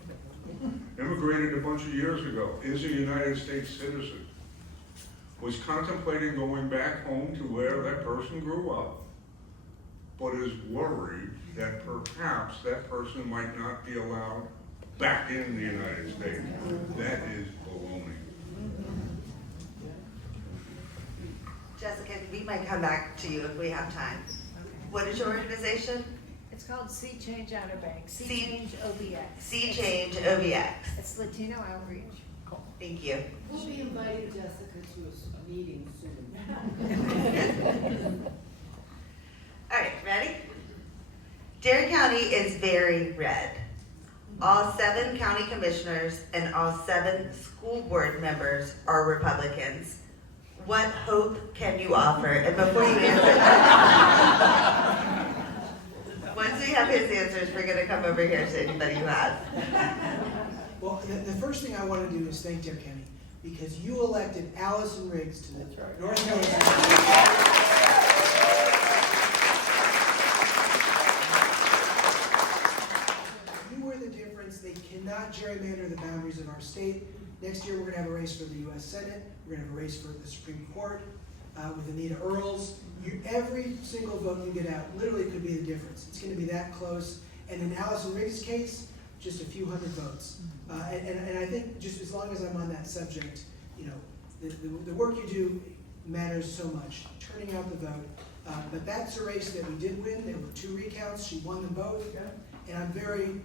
Immigrated a bunch of years ago, is a United States citizen. Was contemplating going back home to where that person grew up, but is worried that perhaps that person might not be allowed back in the United States. That is baloney. Jessica, we might come back to you if we have time. What is your organization? It's called Sea Change Outer Banks, Sea Sea- Change OBX. Sea Change OBX. It's Latino outreach. Thank you. We'll be inviting Jessica to a meeting soon. All right, ready? Dare County is very red. All 7 county commissioners and all 7 school board members are Republicans. What hope can you offer? And before you answer, once we have his answers, we're gonna come over here to anybody who has. Well, the first thing I want to do is thank Dare County, because you elected Allison Riggs to the North Carolina. You were the difference. They cannot gerrymander the boundaries of our state. Next year, we're going to have a race for the U.S. Senate. We're going to have a race for the Supreme Court with Anita Earls. Every single vote you get out literally could be the difference. It's going to be that close. And in Allison Riggs' case, just a few hundred votes. And I think just as long as I'm on that subject, you know, the work you do matters so much, turning out the vote. But that's a race that we did win. There were 2 recounts. She won them both. And I'm very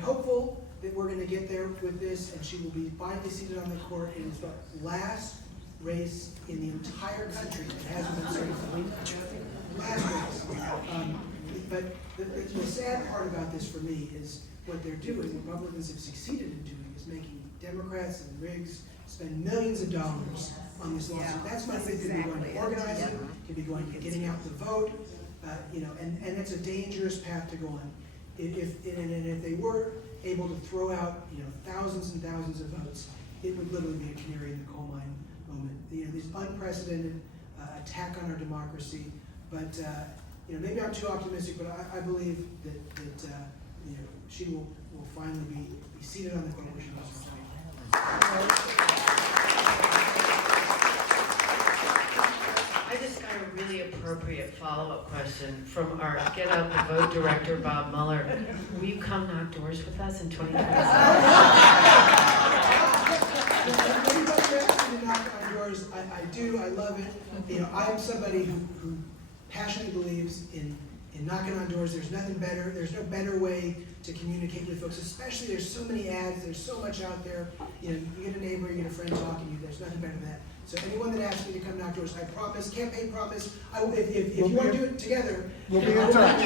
hopeful that we're going to get there with this, and she will be finally seated on the court. It is the last race in the entire country that hasn't been certified. Last race. But the sad part about this for me is what they're doing, Republicans have succeeded in doing, is making Democrats and Riggs spend millions of dollars on this lawsuit. Yeah, That's my that's thing, could be going exactly to it. organizing, could be going to getting out the vote, you know, and it's a dangerous path to go on. If they were able to throw out, you know, thousands and thousands of votes, it would literally be a canary in the coal mine moment. You know, this unprecedented attack on our democracy. But you know, maybe I'm too optimistic, but I believe that you know, she will finally be seated on the court where she wants to be. I just got a really appropriate follow-up question from our Get Out the Vote director, Bob Mueller. Will you come knock doors with us in 2027? Anybody asks me to knock on doors, I do, I love it. You know, I am somebody who passionately believes in knocking on doors. There's nothing better, there's no better way to communicate with folks, especially there's so many ads, there's so much out there. You know, you get a neighbor, you get a friend talking to you, there's nothing better than that. So anyone that asks me to come knock doors, I promise, campaign promise, I will, if you want to do it together. We'll be in touch.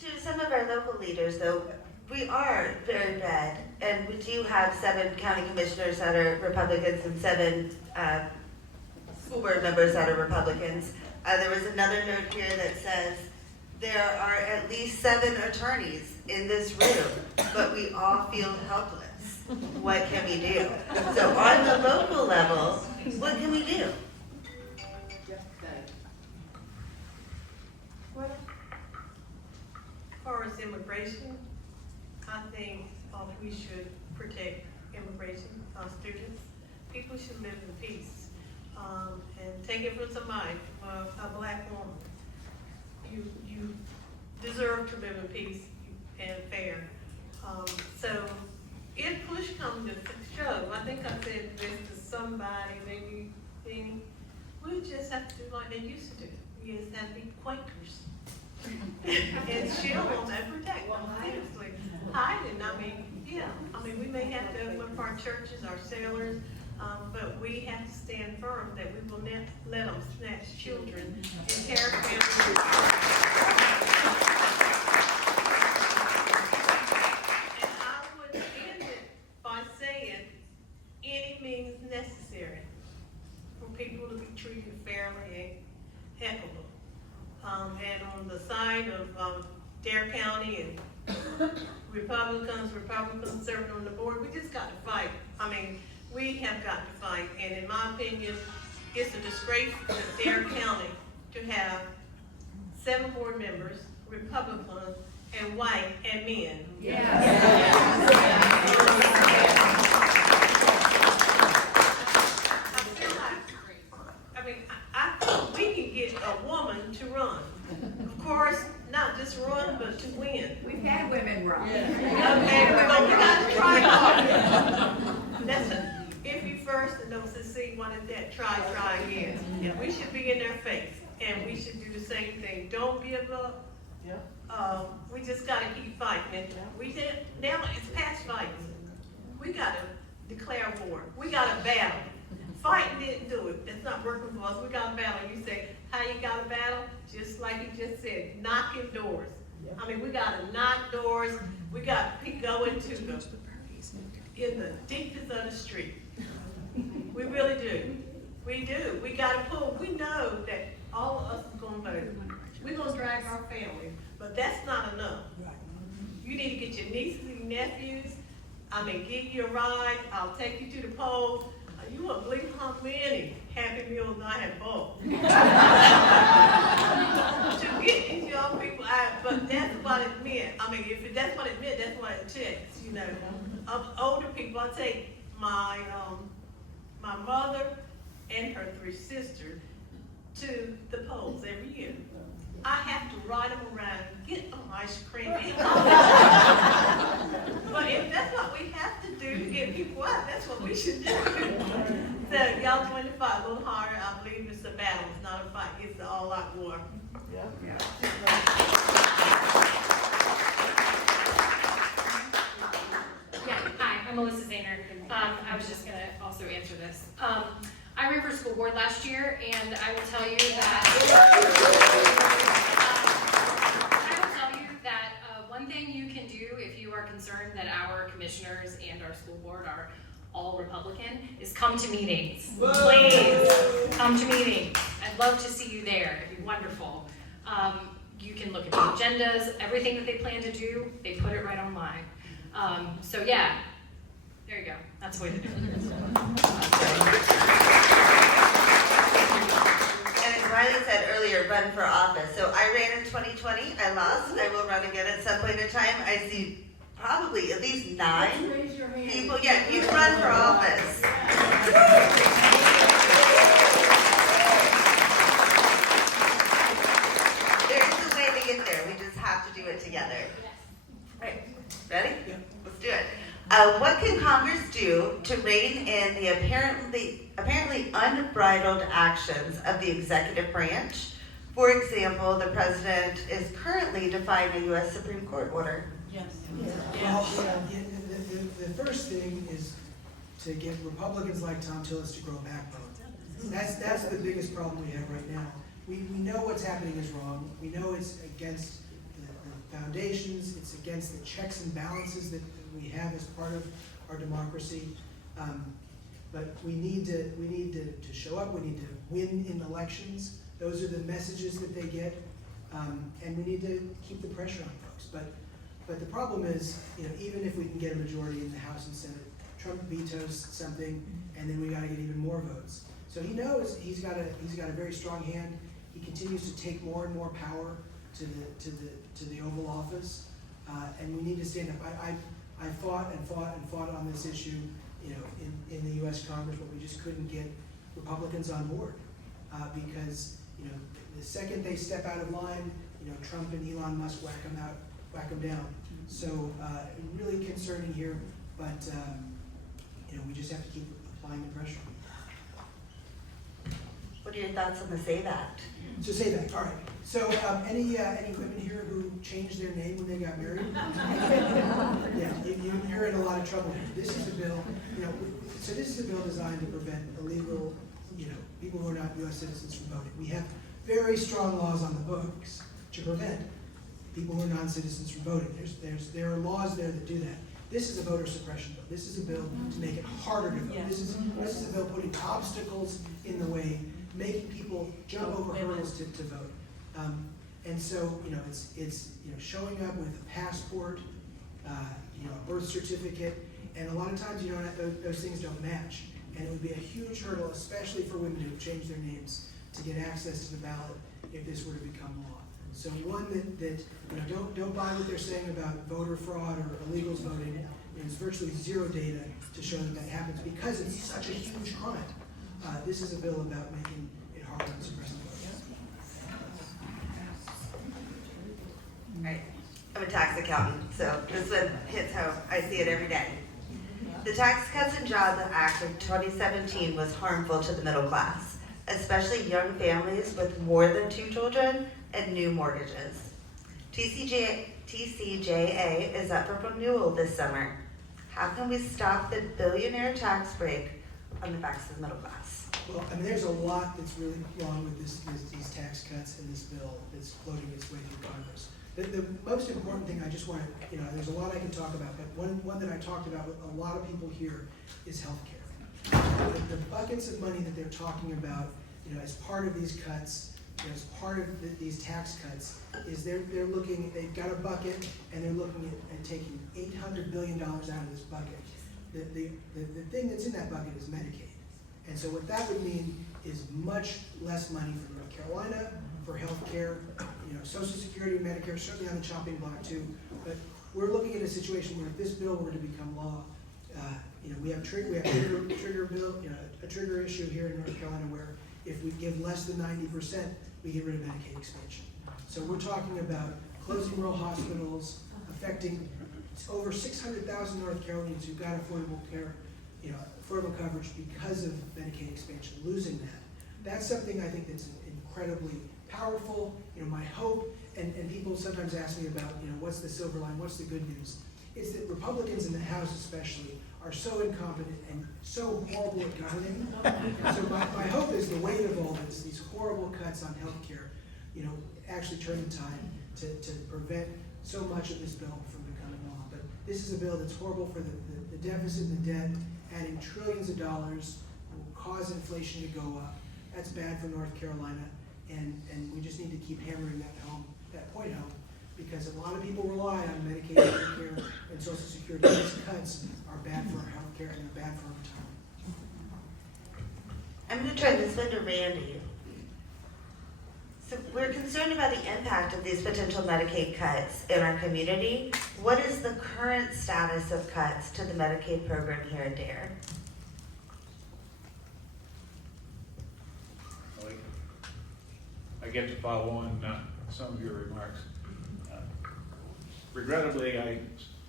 To some of our local leaders, though, we are very red, and we do have 7 county commissioners that are Republicans and 7 school board members that are Republicans. There was another note here that says there are at least 7 attorneys in this room, but we all feel helpless. What can we do? So on the local level, what can we do? Well, as far as immigration, I think we should protect immigration, students. People should live in peace. And take it from somebody, a black woman. You deserve to live in peace and fair. So if push comes to shove, I think I said this to somebody, maybe, we just have to do like they used to do. We just have to be Quakers. And shield them and protect them, seriously. Hiding, we may have to open up our churches, our sailors, but we have to stand firm that we will not let them snatch children and tear families. And I would end it by saying, any means necessary for people to be treated fairly and equitable. And on the side of Dare County and Republicans serving on the board, we just got to fight. We have got to fight, and in my opinion, it's a disgrace to Dare County to have 7 board members, Republicans, and white, and men. We can get a woman to run. Of course, not just run, but to win. We've had women run. Okay, but we got to try hard. That's it. If you first and don't succeed, why did that? Try again. And we should be in their face, and we should do the same thing. Don't give up. We just got to keep fighting. Now it's past fighting. We got to declare war. We got to battle. Fighting didn't do it. It's not working for us. We got to battle. You say, how you got to battle? Just like you just said, knocking doors. We got to knock doors. We got to go into in the deepest of the street. We really do. We do. We got to pull. We know that all of us is going to vote. We're going to drag our family, but that's not enough. You need to get your nieces and nephews. Give you a ride. I'll take you to the polls. You won't believe how many Happy Meals I have bought. To get these young people out, but that's what it meant. If that's what it meant, that's what it takes, Older people, I take my mother and her 3 sisters to the polls every year. I have to ride them around, get them ice cream, but if that's what we have to do to get people out, that's what we should do. So y'all join the fight a little harder. I believe it's a battle, it's not a fight, it's an all-out war. Hi, I'm Melissa Zahner. I was just gonna also answer this. I ran for school board last year, and I will tell you that one thing you can do if you are concerned that our commissioners and our school board are all Republican is come to meetings. Please, come to meetings. I'd love to see you there. It'd be wonderful. You can look at the agendas, everything that they plan to do, they put it right online. So yeah, there you go. That's the way to do it. And as Riley said earlier, run for office. So I ran in 2020, I lost, I will run again at some point in time. I see probably at least 9 people. Yeah, you can run for office. There is a way to get there, we just have to do it together. Right, ready? Yeah. Let's do it. What can Congress do to rein in the apparently unbridled actions of the executive branch? For example, the president is currently defying a U.S. Supreme Court order. Well, the first thing is to get Republicans like Tom Tillis to grow a backbone. That's the biggest problem we have right now. We know what's happening is wrong. We know it's against the foundations. It's against the checks and balances that that we have as part of our democracy. But we need to show up, we need to win in elections. Those are the messages that they get. And we need to keep the pressure on folks. But the problem is, even if we can get a majority in the House and Senate, Trump vetoes something, and then we gotta get even more votes. So he knows he's got a very strong hand. He continues to take more and more power to the Oval Office, and we need to stand up. I fought and fought and fought on this issue, in the U.S. Congress, but we just couldn't get Republicans on board because the second they step out of line, Trump and Elon Musk whack them down. So really concerning here, but we just have to keep applying the pressure. What are your thoughts on the SAVE Act? So say that, all right. So any women here who changed their name when they got married? Yeah, you're in a lot of trouble here. This is a bill, so this is a bill designed to prevent illegal, people who are not U.S. citizens from voting. We have very strong laws on the books to prevent people who are non-citizens from voting. There are laws there that do that. This is a voter suppression bill. This is a bill to make it harder to vote. This is a bill putting obstacles in the way, making people jump over hurdles to vote. And so, it's showing up with a passport, a birth certificate, and a lot of times, those things don't match. And it would be a huge hurdle, especially for women who have changed their names, to get access to the ballot if this were to become law. So one that don't buy what they're saying about voter fraud or illegals voting. There's virtually zero data to show that happens because it's such a huge crime. This is a bill about making it harder to suppress the vote. Right. I'm a tax accountant, so this one hits home. I see it every day. The Tax Cuts and Jobs Act of 2017 was harmful to the middle class, especially young families with more than 2 children and new mortgages. TCJA is up for renewal this summer. How can we stop the billionaire tax break on the backs of the middle class? Well, there's a lot that's really wrong with these tax cuts in this bill that's floating its way through Congress. The most important thing I just want to, there's a lot I can talk about, but one that I talked about with a lot of people here is healthcare. The buckets of money that they're talking about, as part of these cuts, as part of these tax cuts, is they've got a bucket and they're looking at taking $800 billion out of this bucket. The thing that's in that bucket is Medicaid. And so what that would mean is much less money for North Carolina, for healthcare, Social Security and Medicare, certainly on the chopping block too. But we're looking at a situation where if this bill were to become law, we have trigger bill, a trigger issue here in North Carolina where if we give less than 90%, we get rid of Medicaid expansion. So we're talking about closing rural hospitals, affecting over 600,000 North Carolinians who've got affordable care, affordable coverage because of Medicaid expansion, losing that. That's something I think that's incredibly powerful. My hope, and people sometimes ask me about, what's the silver line, what's the good news? It's that Republicans in the House especially are so incompetent and so horrible at governing. So my hope is the weight of all this, these horrible cuts on healthcare, actually turn the tide to prevent so much of this bill from becoming law. But this is a bill that's horrible for the deficit and the debt, adding trillions of dollars, will cause inflation to go up. That's bad for North Carolina, and we just need to keep hammering that point home, because a lot of people rely on Medicaid, Medicare, and Social Security. These cuts are bad for our health care and they're bad for our retirement. I'm going to turn this one to Randy. So we're concerned about the impact of these potential Medicaid cuts in our community. What is the current status of cuts to the Medicaid program here at Dare? I get to follow on some of your remarks. Regrettably, I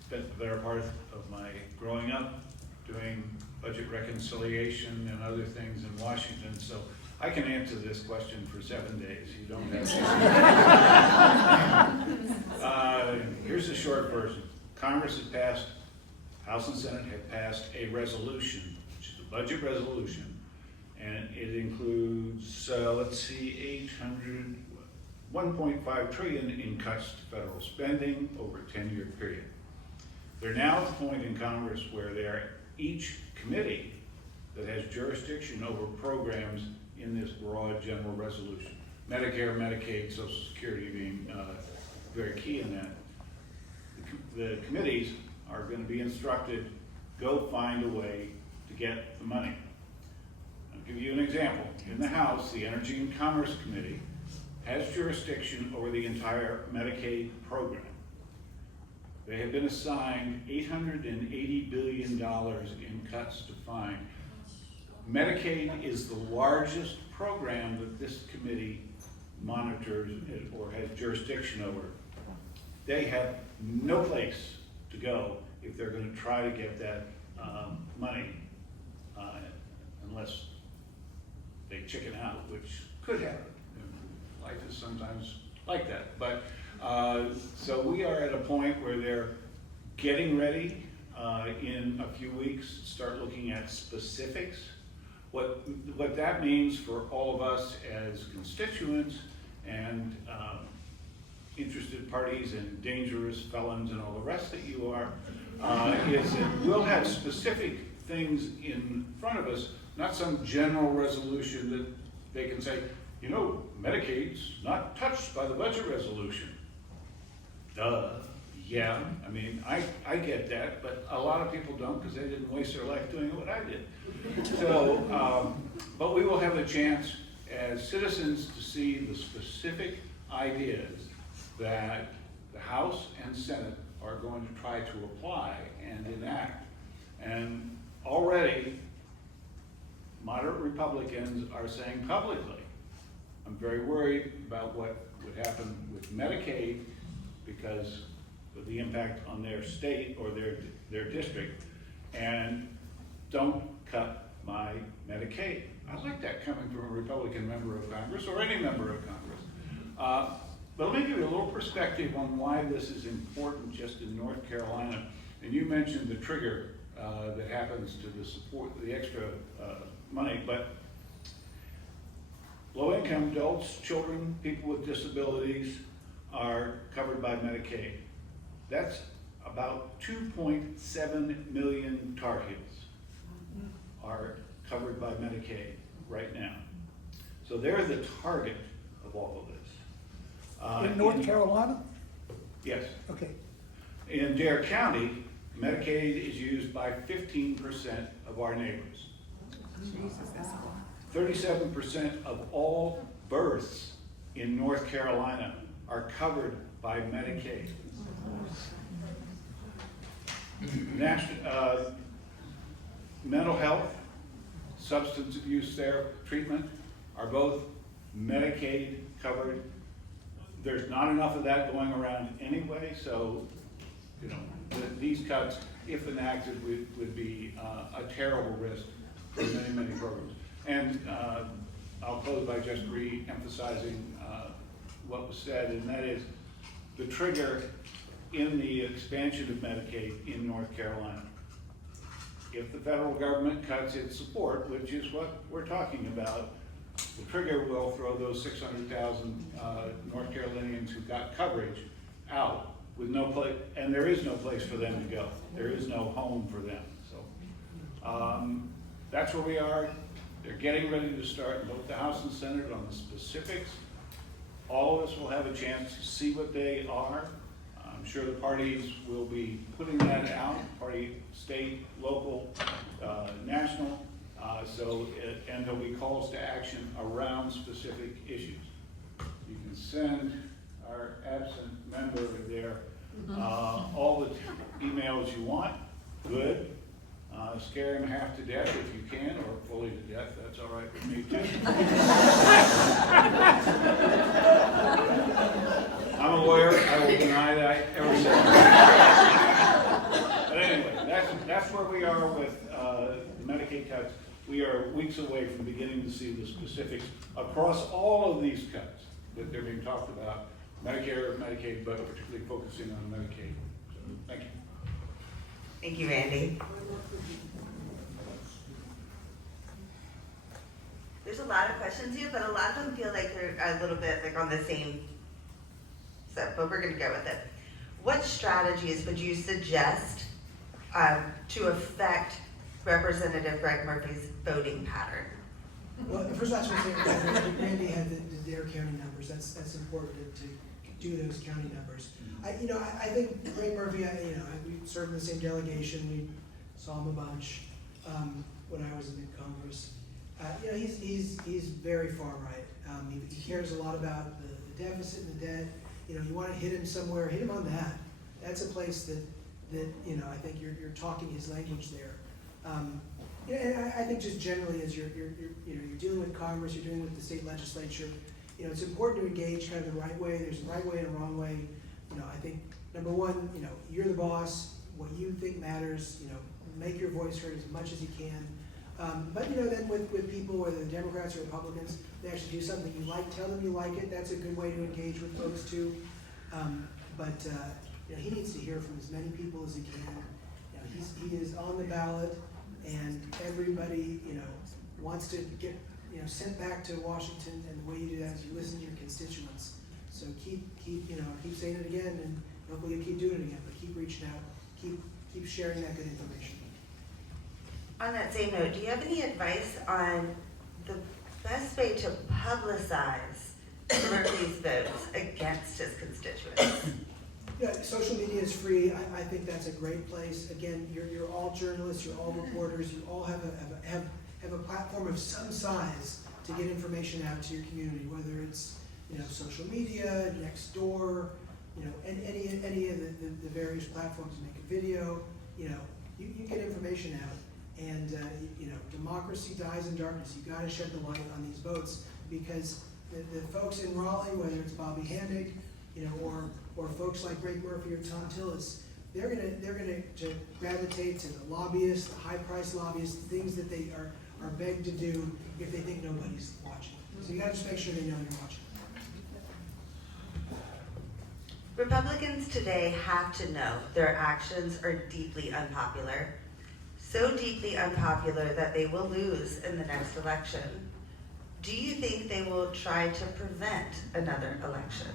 spent the better part of my growing up doing budget reconciliation and other things in Washington, so I can answer this question for 7 days. You don't have to. Here's the short version. Congress had passed, House and Senate had passed a resolution, which is a budget resolution, and it includes, let's see, 1.5 trillion in cuts to federal spending over a 10-year period. They're now at the point in Congress where they're each committee that has jurisdiction over programs in this broad general resolution. Medicare, Medicaid, Social Security being very key in that. The committees are going to be instructed, go find a way to get the money. I'll give you an example. In the House, the Energy and Commerce Committee has jurisdiction over the entire Medicaid program. They have been assigned $880 billion in cuts to find. Medicaid is the largest program that this committee monitors or has jurisdiction over. They have no place to go if they're going to try to get that money, unless they chicken out, which could happen. Life is sometimes like that. But so we are at a point where they're getting ready in a few weeks, start looking at specifics. What that means for all of us as constituents and interested parties and dangerous felons and all the rest that you are, is that we'll have specific things in front of us, not some general resolution that they can say, you know, Medicaid's not touched by the budget resolution. Duh. Yeah, I mean, I get that, but a lot of people don't because they didn't waste their life doing what I did. So, but we will have a chance as citizens to see the specific ideas that the House and Senate are going to try to apply and enact. And already, moderate Republicans are saying publicly, I'm very worried about what would happen with Medicaid because of the impact on their state or their district, and don't cut my Medicaid. I like that coming from a Republican member of Congress or any member of Congress. But let me give you a little perspective on why this is important just in North Carolina. And you mentioned the trigger that happens to the support, the extra money, but low-income adults, children, people with disabilities are covered by Medicaid. That's about 2.7 million Tar Heels are covered by Medicaid right now. So they're the target of all of this. In North Carolina? Yes. Okay. In Dare County, Medicaid is used by 15% of our neighbors. 37% of all births in North Carolina are covered by Medicaid. Mental health, substance abuse therapy, treatment are both Medicaid covered. There's not enough of that going around anyway, so you know these cuts, if enacted, would be a terrible risk for many, many programs. And I'll close by just re-emphasizing what was said, and that is the trigger in the expansion of Medicaid in North Carolina. If the federal government cuts its support, which is what we're talking about, the trigger will throw those 600,000 North Carolinians who got coverage out with no place, and there is no place for them to go. There is no home for them. So that's where we are. They're getting ready to start both the House and Senate on the specifics. All of us will have a chance to see what they are. I'm sure the parties will be putting that out, party, state, local, national. And there'll be calls to action around specific issues. You can send our absent member there all the emails you want, good. Scare him half to death if you can, or fully to death, that's all right with me too. I'm a lawyer, I will deny that I ever said that. But anyway, that's where we are with the Medicaid cuts. We are weeks away from beginning to see the specifics across all of these cuts that they're being talked about, Medicare, Medicaid, but particularly focusing on Medicaid. So, thank you. Thank you, Randy. There's a lot of questions here, but a lot of them feel like they're a little bit like on the same stuff, but we're gonna go with it. What strategies would you suggest to affect Representative Greg Murphy's voting pattern? Well, first I was going to say, Randy had the Dare County numbers, that's important to do those county numbers. I think Greg Murphy, we served in the same delegation, we saw him a bunch, when I was in Congress. He's very far right. He cares a lot about the deficit and the debt. You want to hit him somewhere, hit him on that. That's a place that I think you're talking his language there. And I think just generally as you're dealing with Congress, you're dealing with the state legislature, it's important to engage kind of the right way. There's a right way and a wrong way. I think number one, you're the boss. What you think matters. Make your voice heard as much as you can. But then with people, whether they're Democrats or Republicans, they actually do something you like. Tell them you like it. That's a good way to engage with those two. But he needs to hear from as many people as he can. He is on the ballot, and everybody wants to get sent back to Washington. And the way you do that is you listen to your constituents. So keep saying it again, and hopefully you keep doing it again. But keep reaching out. Keep sharing that good information. On that same note, do you have any advice on the best way to publicize Murphy's votes against his constituents? Yeah, social media is free. I think that's a great place. Again, you're all journalists, you're all reporters, you all have a platform of some size to get information out to your community, whether it's social media, next door, and any of the various platforms. Make a video, you get information out. And democracy dies in darkness. You got to shed the light on these votes, because the folks in Raleigh, whether it's Bobby Handig, or folks like Greg Murphy or Tom Tillis, they're gonna gravitate to the lobbyists, the high-priced lobbyists, things that they are begged to do if they think nobody's watching. So you got to just make sure they know you're watching. Republicans today have to know their actions are deeply unpopular. So deeply unpopular that they will lose in the next election. Do you think they will try to prevent another election?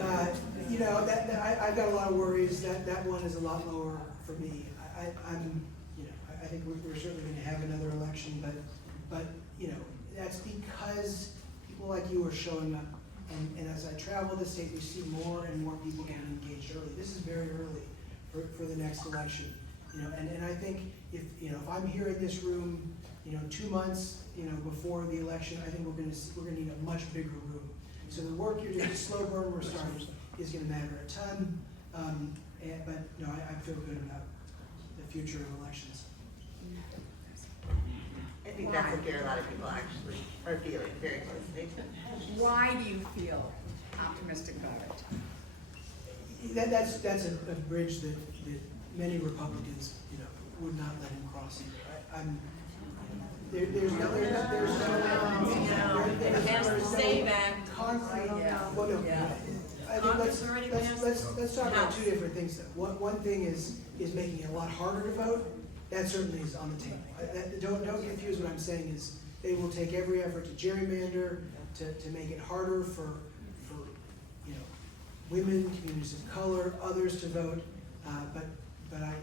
I've got a lot of worries. That one is a lot lower for me. I think we're certainly going to have another election, but that's because people like you are showing up. And as I travel the state, we see more and more people getting engaged early. This is very early for the next election. And I think if I'm here in this room, 2 months, before the election, I think we're gonna need a much bigger room. So the work you're doing, the slow burn we're starting, is gonna matter a ton. But I feel good about the future of elections. I think that's a fear a lot of people actually are feeling very closely. Why do you feel optimistic about it? That's a bridge that many Republicans, would not let him cross either. There's no concrete. Well, no. I think let's talk about two different things though. One thing is making it a lot harder to vote. That certainly is on the table. Don't confuse what I'm saying is they will take every effort to gerrymander, to make it harder for women, communities of color, others to vote. But I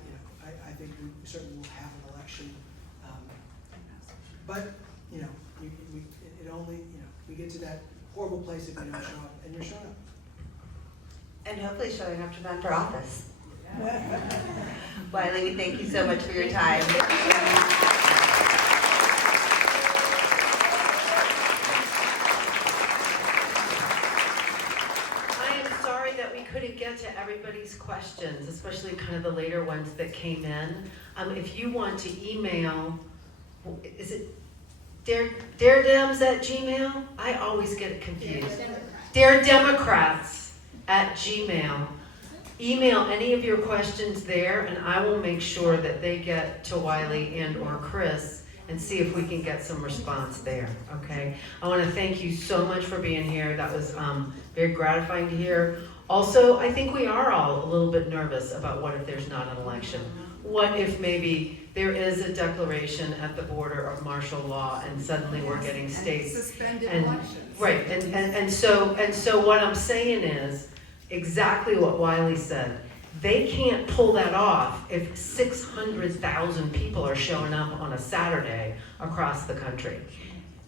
think we certainly will have an election. But we get to that horrible place if you don't show up, and you're showing up. And hopefully showing up to run for office. Wiley, we thank you so much for your time. Couldn't get to everybody's questions, especially kind of the later ones that came in. If you want to email, is it daredems@gmail? I always get it confused. daredemocrats@gmail. Email any of your questions there, and I will make sure that they get to Wiley and or Chris and see if we can get some response there, okay? I want to thank you so much for being here. That was very gratifying to hear. Also, I think we are all a little bit nervous about what if there's not an election? What if maybe there is a declaration at the border of martial law and suddenly we're getting states. Suspended and, elections. Right, and so what I'm saying is exactly what Wiley said. They can't pull that off if 600,000 people are showing up on a Saturday across the country.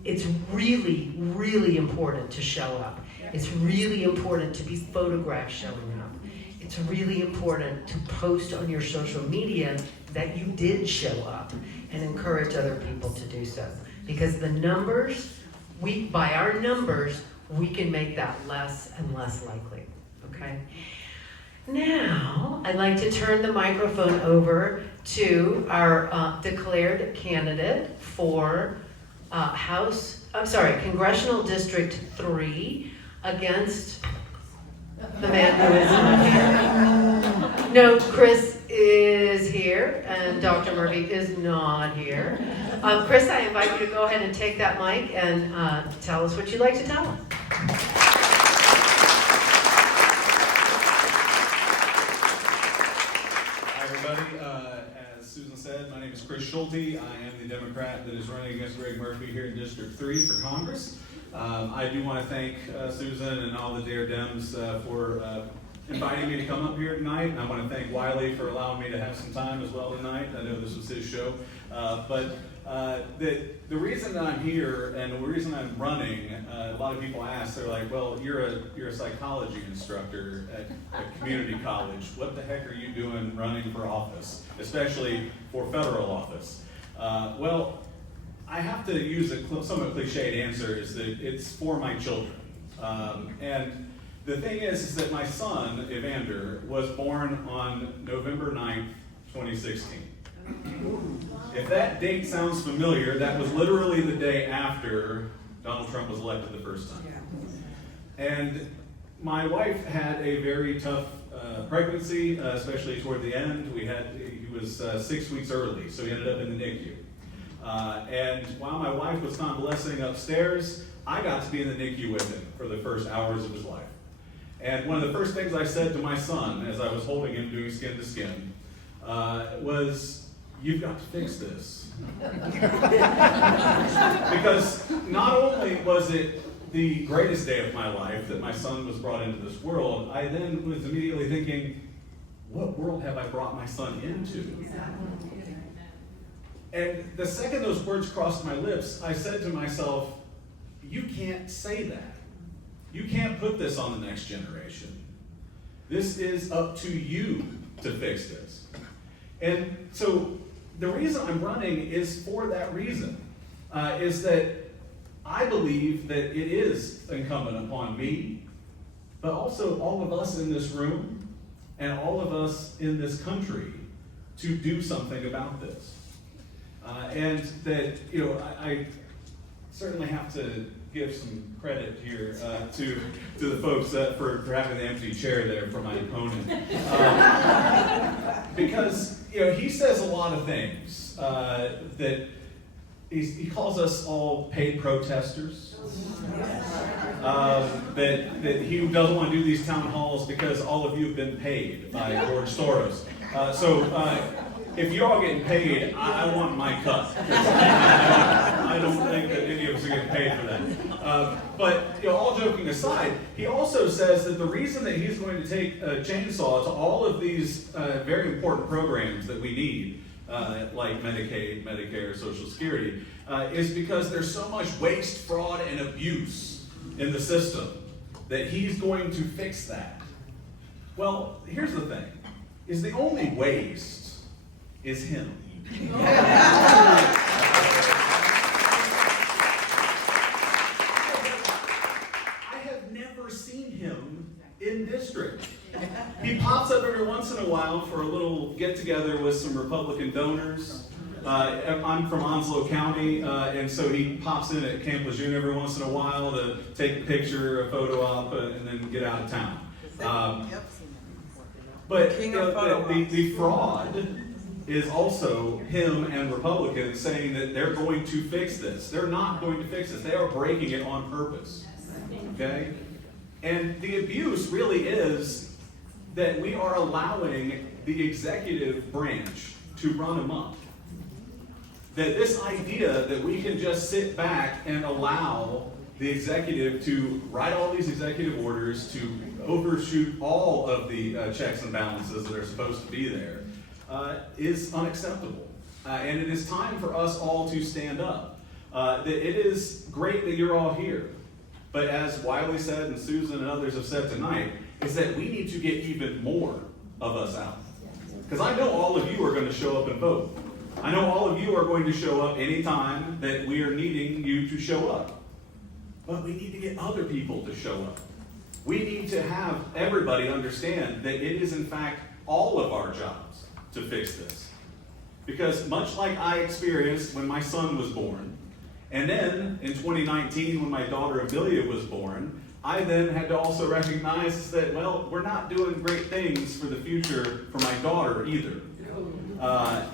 It's really, really important to show up. It's really important to be photographed showing up. It's really important to post on your social media that you did show up and encourage other people to do so. Because the numbers, by our numbers, we can make that less and less likely, okay? Now, I'd like to turn the microphone over to our declared candidate for Congressional District 3 against the man who is not here. No, Chris is here and Dr. Murphy is not here. Chris, I invite you to go ahead and take that mic and tell us what you'd like to tell us. As Susan said, my name is Chris Schulte. I am the Democrat that is running against Greg Murphy here in District 3 for Congress. I do want to thank Susan and all the Dare Dems for inviting me to come up here tonight. And I want to thank Wiley for allowing me to have some time as well tonight. I know this was his show. The reason that I'm here and the reason I'm running, a lot of people ask, they're like, well, you're a psychology instructor at a community college. What the heck are you doing running for office, especially for federal office? Well, I have to use a somewhat cliched answer, is that it's for my children. And the thing is that my son, Evander, was born on November 9th, 2016. If that date sounds familiar, that was literally the day after Donald Trump was elected the first time. And my wife had a very tough pregnancy, especially toward the end. He was 6 weeks early, so he ended up in the NICU. And while my wife was convalescing upstairs, I got to be in the NICU with him for the first hours of his life. And one of the first things I said to my son as I was holding him doing skin to skin was, "You've got to fix this." Because not only was it the greatest day of my life that my son was brought into this world, I then was immediately thinking, what world have I brought my son into? And the second those words crossed my lips, I said to myself, you can't say that. You can't put this on the next generation. This is up to you to fix this. And so the reason I'm running is for that reason, is that I believe that it is incumbent upon me, but also all of us in this room and all of us in this country to do something about this. And that, I certainly have to give some credit here to the folks for having the empty chair there for my opponent. Because, he says a lot of things that he calls us all paid protesters. That he doesn't want to do these town halls because all of you have been paid by George Soros. If you're all getting paid, I want my cut. I don't think that any of us are getting paid for that. But all joking aside, he also says that the reason that he's going to take a chainsaw to all of these very important programs that we need, like Medicaid, Medicare, Social Security, is because there's so much waste, fraud, and abuse in the system that he's going to fix that. Well, here's the thing, is the only waste is him. I have never seen him in district. He pops up every once in a while for a little get-together with some Republican donors. I'm from Onslow County, and so he pops in at Camp Lejeune every once in a while to take a picture, a photo op, and then get out of town. But the fraud is also him and Republicans saying that they're going to fix this. They're not going to fix this. They are breaking it on purpose. Okay? And the abuse really is that we are allowing the executive branch to run amok. That this idea that we can just sit back and allow the executive to write all these executive orders, to overshoot all of the checks and balances that are supposed to be there, is unacceptable. And it is time for us all to stand up. It is great that you're all here, but as Wiley said and Susan and others have said tonight, is that we need to get even more of us out. Because I know all of you are going to show up and vote. I know all of you are going to show up anytime that we are needing you to show up. But we need to get other people to show up. We need to have everybody understand that it is in fact all of our jobs to fix this. Because much like I experienced when my son was born, and then in 2019 when my daughter Amelia was born, I then had to also recognize that, well, we're not doing great things for the future for my daughter either.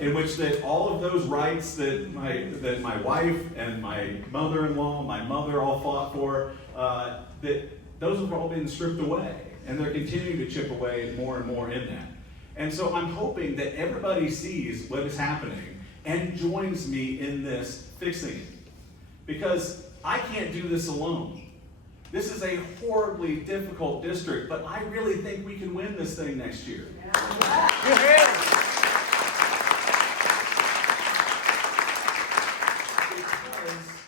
In which that all of those rights that my wife and my mother-in-law, my mother all fought for, that those have all been stripped away. And they're continuing to chip away more and more in that. And so I'm hoping that everybody sees what is happening and joins me in this fixing it. Because I can't do this alone. This is a horribly difficult district, but I really think we can win this thing next year. Because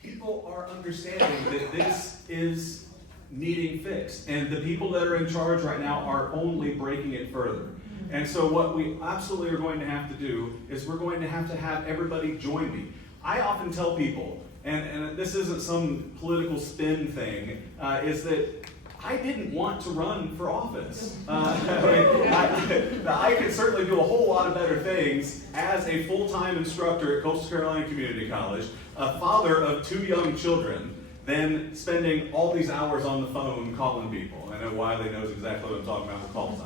people are understanding that this is needing fixed, and the people that are in charge right now are only breaking it further. And so what we absolutely are going to have to do is we're going to have everybody join me. I often tell people, and this isn't some political spin thing, is that I didn't want to run for office. I could certainly do a whole lot of better things as a full-time instructor at Coastal Carolina Community College, a father of 2 young children, than spending all these hours on the phone calling people. I know Wiley knows exactly what I'm talking about with call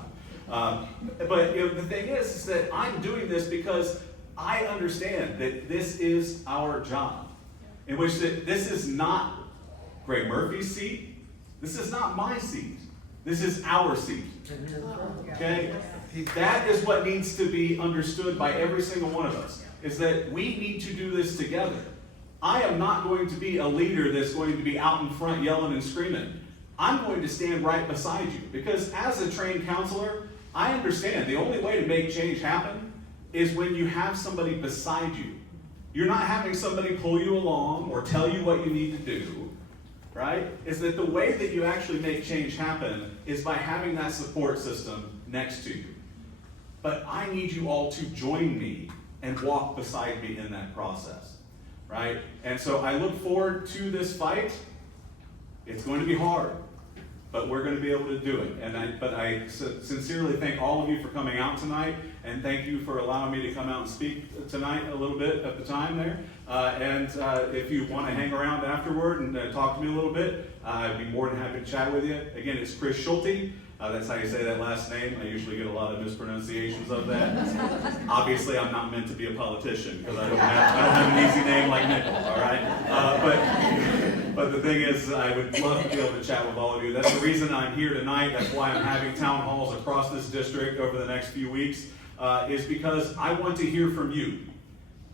time. But the thing is that I'm doing this because I understand that this is our job, in which that this is not Greg Murphy's seat, this is not my seat, this is our seat. Okay? That is what needs to be understood by every single one of us, is that we need to do this together. I am not going to be a leader that's going to be out in front yelling and screaming. I'm going to stand right beside you, because as a trained counselor, I understand the only way to make change happen is when you have somebody beside you. You're not having somebody pull you along or tell you what you need to do, right? Is that the way that you actually make change happen is by having that support system next to you. But I need you all to join me and walk beside me in that process, right? And so I look forward to this fight. It's going to be hard, but we're going to be able to do it. But I sincerely thank all of you for coming out tonight, and thank you for allowing me to come out and speak tonight a little bit at the time there. And if you want to hang around afterward and talk to me a little bit, I'd be more than happy to chat with you. Again, it's Chris Schulte. That's how you say that last name. I usually get a lot of mispronunciations of that. Obviously, I'm not meant to be a politician because I don't have an easy name like Nickel, all right? But the thing is, I would love to be able to chat with all of you. That's the reason I'm here tonight. That's why I'm having town halls across this district over the next few weeks, is because I want to hear from you.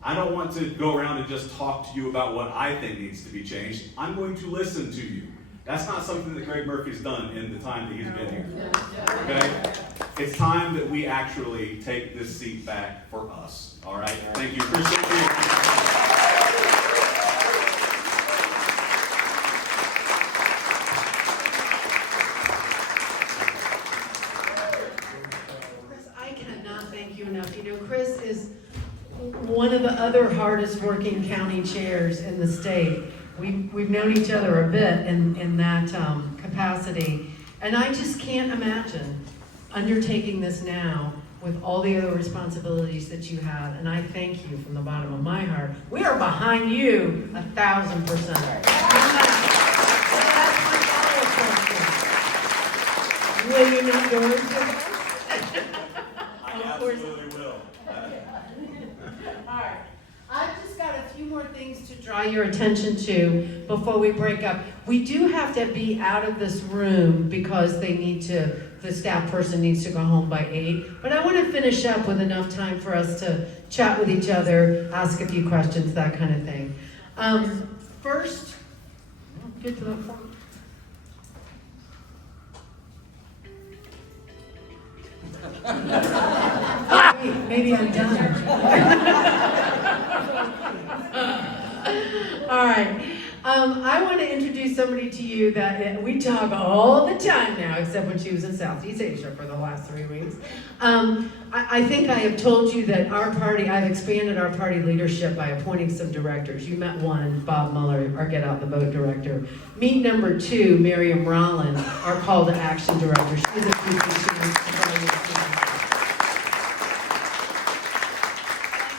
I don't want to go around and just talk to you about what I think needs to be changed. I'm going to listen to you. That's not something that Greg Murphy's done in the time that he's been here. Okay? It's time that we actually take this seat back for us. All right? Thank you. Appreciate you. I cannot thank you enough. You know, Chris is one of the other hardest working county chairs in the state. We've known each other a bit in that capacity, and I just can't imagine undertaking this now with all the other responsibilities that you have, and I thank you from the bottom of my heart. We are behind you 1,000%. That's my follow-up question. Will you not go into that? I absolutely will. All right. I've just got a few more things to draw your attention to before we break up. We do have to be out of this room because the staff person needs to go home by 8. But I want to finish up with enough time for us to chat with each other, ask a few questions, that kind of thing. First, get to the front. Maybe I'm done. All right. I want to introduce somebody to you that we talk all the time now, except when she was in Southeast Asia for the last 3 weeks. I think I have told you that our party, I've expanded our party leadership by appointing some directors. You met one, Bob Mueller, our Get Out the Vote director. Meet number 2, Miriam Rollin, our Call to Action director. She's a future student.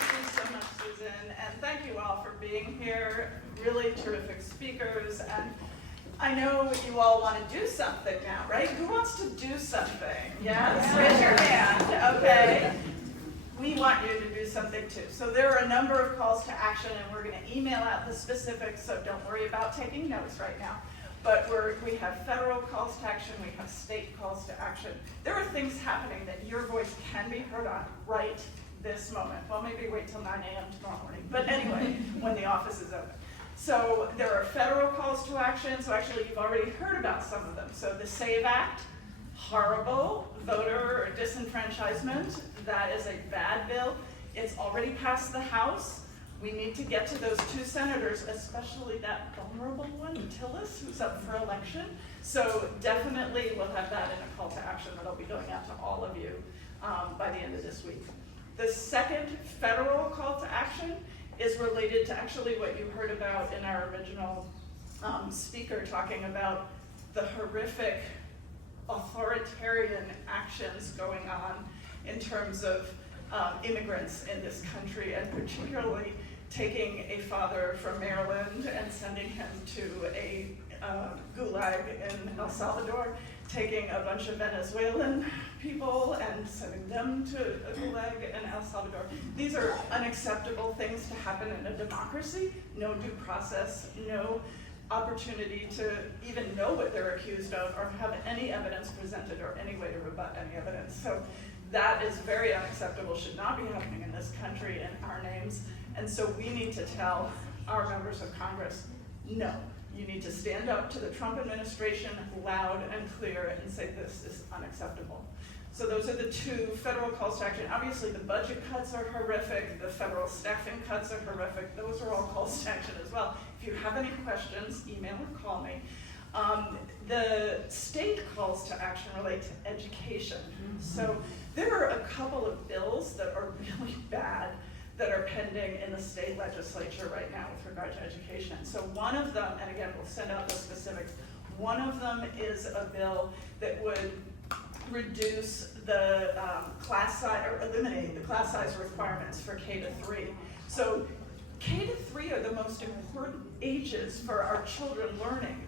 Thank you so much, Susan, and thank you all for being here. Really terrific speakers, and I know you all want to do something now, right? Who wants to do something? Yes? Raise your hand, okay. We want you to do something too. So there are a number of calls to action, and we're going to email out the specifics, so don't worry about taking notes right now. But we have federal calls to action, we have state calls to action. There are things happening that your voice can be heard on right this moment. Well, maybe wait till 9 a.m. tomorrow morning, but anyway, when the office is open. So there are federal calls to action, so actually you've already heard about some of them. So the SAVE Act, horrible, voter disenfranchisement, that is a bad bill. It's already passed the House. We need to get to those 2 senators, especially that vulnerable one, Tillis, who's up for election. So definitely we'll have that in a call to action that'll be going out to all of you by the end of this week. The second federal call to action is related to actually what you heard about in our original speaker talking about the horrific authoritarian actions going on in terms of immigrants in this country, and particularly taking a father from Maryland and sending him to a gulag in El Salvador, taking a bunch of Venezuelan people and sending them to a gulag in El Salvador. These are unacceptable things to happen in a democracy. No due process, no opportunity to even know what they're accused of or have any evidence presented or any way to rebut any evidence. So that is very unacceptable, should not be happening in this country in our names. And so we need to tell our members of Congress, no, you need to stand up to the Trump administration loud and clear and say this is unacceptable. So those are the 2 federal calls to action. Obviously the budget cuts are horrific, the federal staffing cuts are horrific. Those are all calls to action as well. If you have any questions, email or call me. The state calls to action relate to education. So there are a couple of bills that are really bad that are pending in the state legislature right now with regard to education. So one of them, and again, we'll send out the specifics, one of them is a bill that would reduce the class size, or eliminate the class size requirements for K-3. So K-3 are the most important ages for our children learning.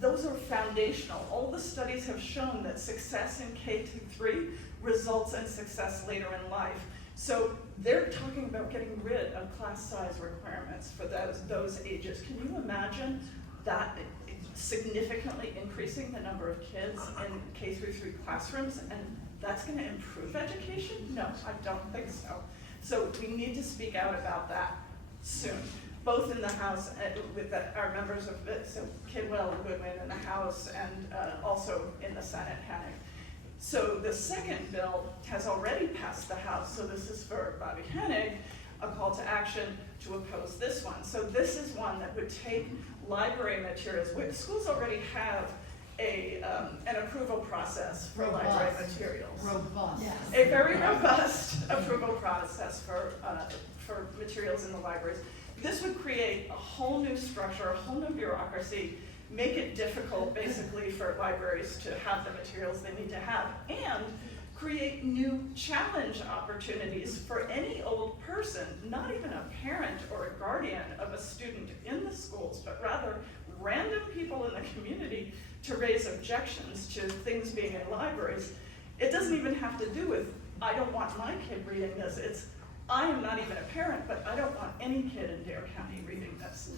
Those are foundational. All the studies have shown that success in K-3 results in success later in life. So they're talking about getting rid of class size requirements for those ages. Can you imagine that significantly increasing the number of kids in K-3 classrooms, and that's going to improve education? No, I don't think so. So we need to speak out about that soon, both in the House with our members of so Kidwell and Goodwin in the House, and also in the Senate, Hennig. So the second bill has already passed the House, so this is for Bobby Hennig, a call to action to oppose this one. So this is one that would take library materials. Schools already have an approval process for library materials. Robust. Yes. A very robust approval process for materials in the libraries. This would create a whole new structure, a whole new bureaucracy, make it difficult basically for libraries to have the materials they need to have, and create new challenge opportunities for any old person, not even a parent or a guardian of a student in the schools, but rather random people in the community to raise objections to things being in libraries. It doesn't even have to do with, I don't want my kid reading this. It's, I am not even a parent, but I don't want any kid in Dare County reading this.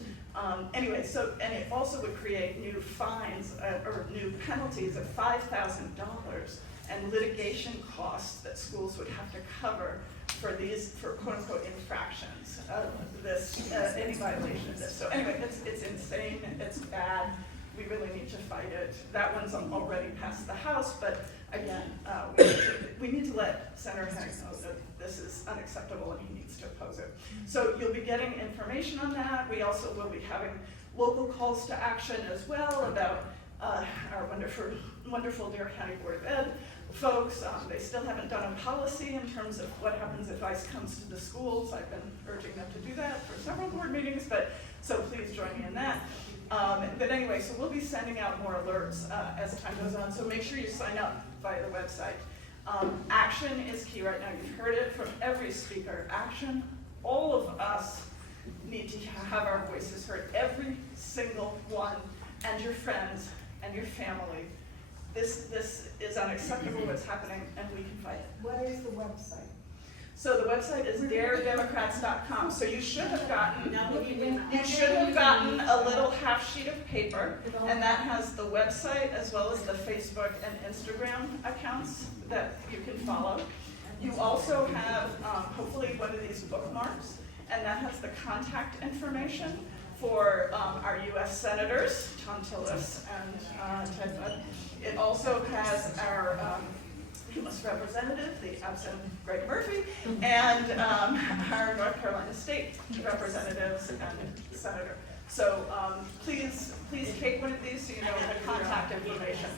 Anyway, so, and it also would create new fines or new penalties of $5,000 and litigation costs that schools would have to cover for quote-unquote infractions of this, any violation of this. So anyway, it's insane, it's bad, we really need to fight it. That one's already passed the House, but again, we need to let Senator Haig know that this is unacceptable and he needs to oppose it. So you'll be getting information on that. We also will be having local calls to action as well about our wonderful Dare County Board of Ed folks. They still haven't done a policy in terms of what happens if ICE comes to the schools. I've been urging them to do that for several board meetings, so please join me in that. But anyway, so we'll be sending out more alerts as time goes on, so make sure you sign up via the website. Action is key right now. You've heard it from every speaker. Action, all of us need to have our voices heard, every single one, and your friends and your family. This is unacceptable what's happening, and we can fight it. What is the website? So the website is daredemocrats.com. So you should have gotten a little half sheet of paper, and that has the website as well as the Facebook and Instagram accounts that you can follow. You also have hopefully one of these bookmarks, and that has the contact information for our U.S. senators, Tom Tillis and Ted Budd. It also has our U.S. representative, the absent Greg Murphy, and our North Carolina state representatives and senator. So please take one of these so you know the contact information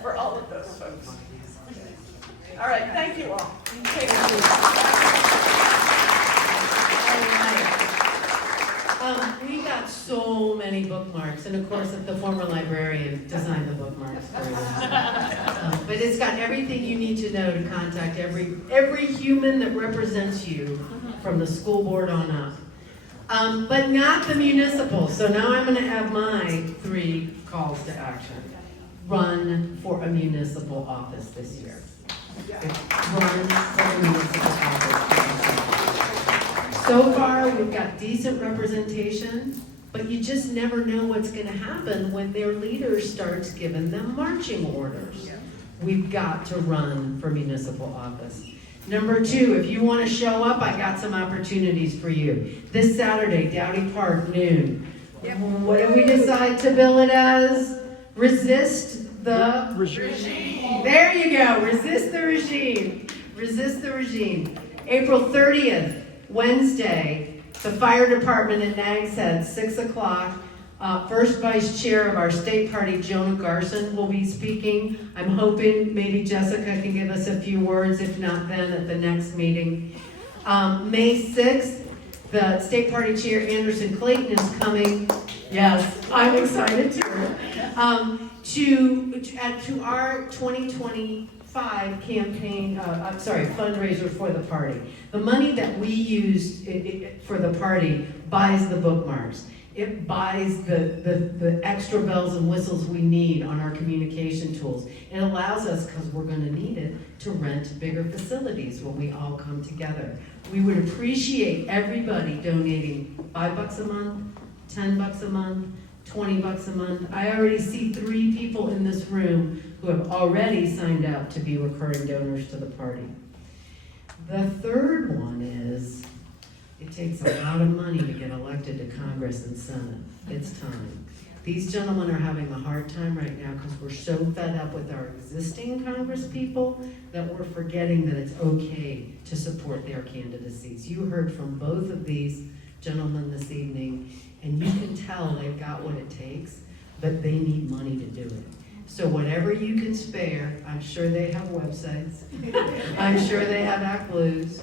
for all of those folks. All right, thank you all. Take We got so many bookmarks, and of course, the former librarian designed the bookmarks for us. But it's got everything you need to know to contact every human that represents you from the school board on up. But not the municipal. So now I'm going to have my 3 calls to action. Run for a municipal office this year. Run for a municipal office this year. So far, we've got decent representation, but you just never know what's going to happen when their leader starts giving them marching orders. We've got to run for municipal office. Number 2, if you want to show up, I got some opportunities for you. This Saturday, Dowdy Park, noon. What do we decide to bill it as? Resist the regime. There you go. Resist the regime. Resist the regime. April 30th. Wednesday, the fire department at Nags Head, 6 o'clock. First vice chair of our state party, Jonah Garson, will be speaking. I'm hoping maybe Jessica can give us a few words, if not then at the next meeting. May 6th, the state party chair, Anderson Clayton, is coming. Yes, I'm excited too. To our 2025 campaign, fundraiser for the party. The money that we use for the party buys the bookmarks. It buys the extra bells and whistles we need on our communication tools. It allows us, because we're going to need it, to rent bigger facilities when we all come together. We would appreciate everybody donating $5 a month, $10 a month, $20 a month. I already see 3 people in this room who have already signed up to be recurring donors to the party. The third one is, it takes a lot of money to get elected to Congress and Senate. It's time. These gentlemen are having a hard time right now because we're so fed up with our existing Congress people that we're forgetting that it's okay to support their candidacies. You heard from both of these gentlemen this evening, and you can tell they've got what it takes, but they need money to do it. So whatever you can spare, I'm sure they have websites. I'm sure they have ActBlues.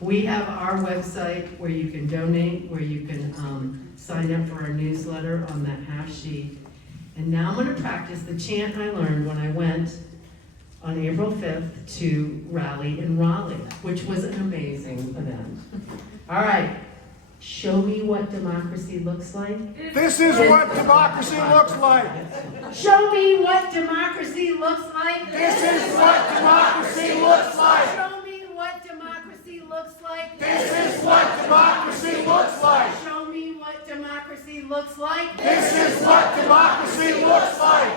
We have our website where you can donate, where you can sign up for our newsletter on that half sheet. And now I'm going to practice the chant I learned when I went on April 5th to Rally in Raleigh, which was an amazing event. All right. Show me what democracy looks like. This is what democracy looks like. Show me what democracy looks like. This is what democracy looks like. Show me what democracy looks like. This is what democracy looks like. Show me what democracy looks like. This is what democracy looks like.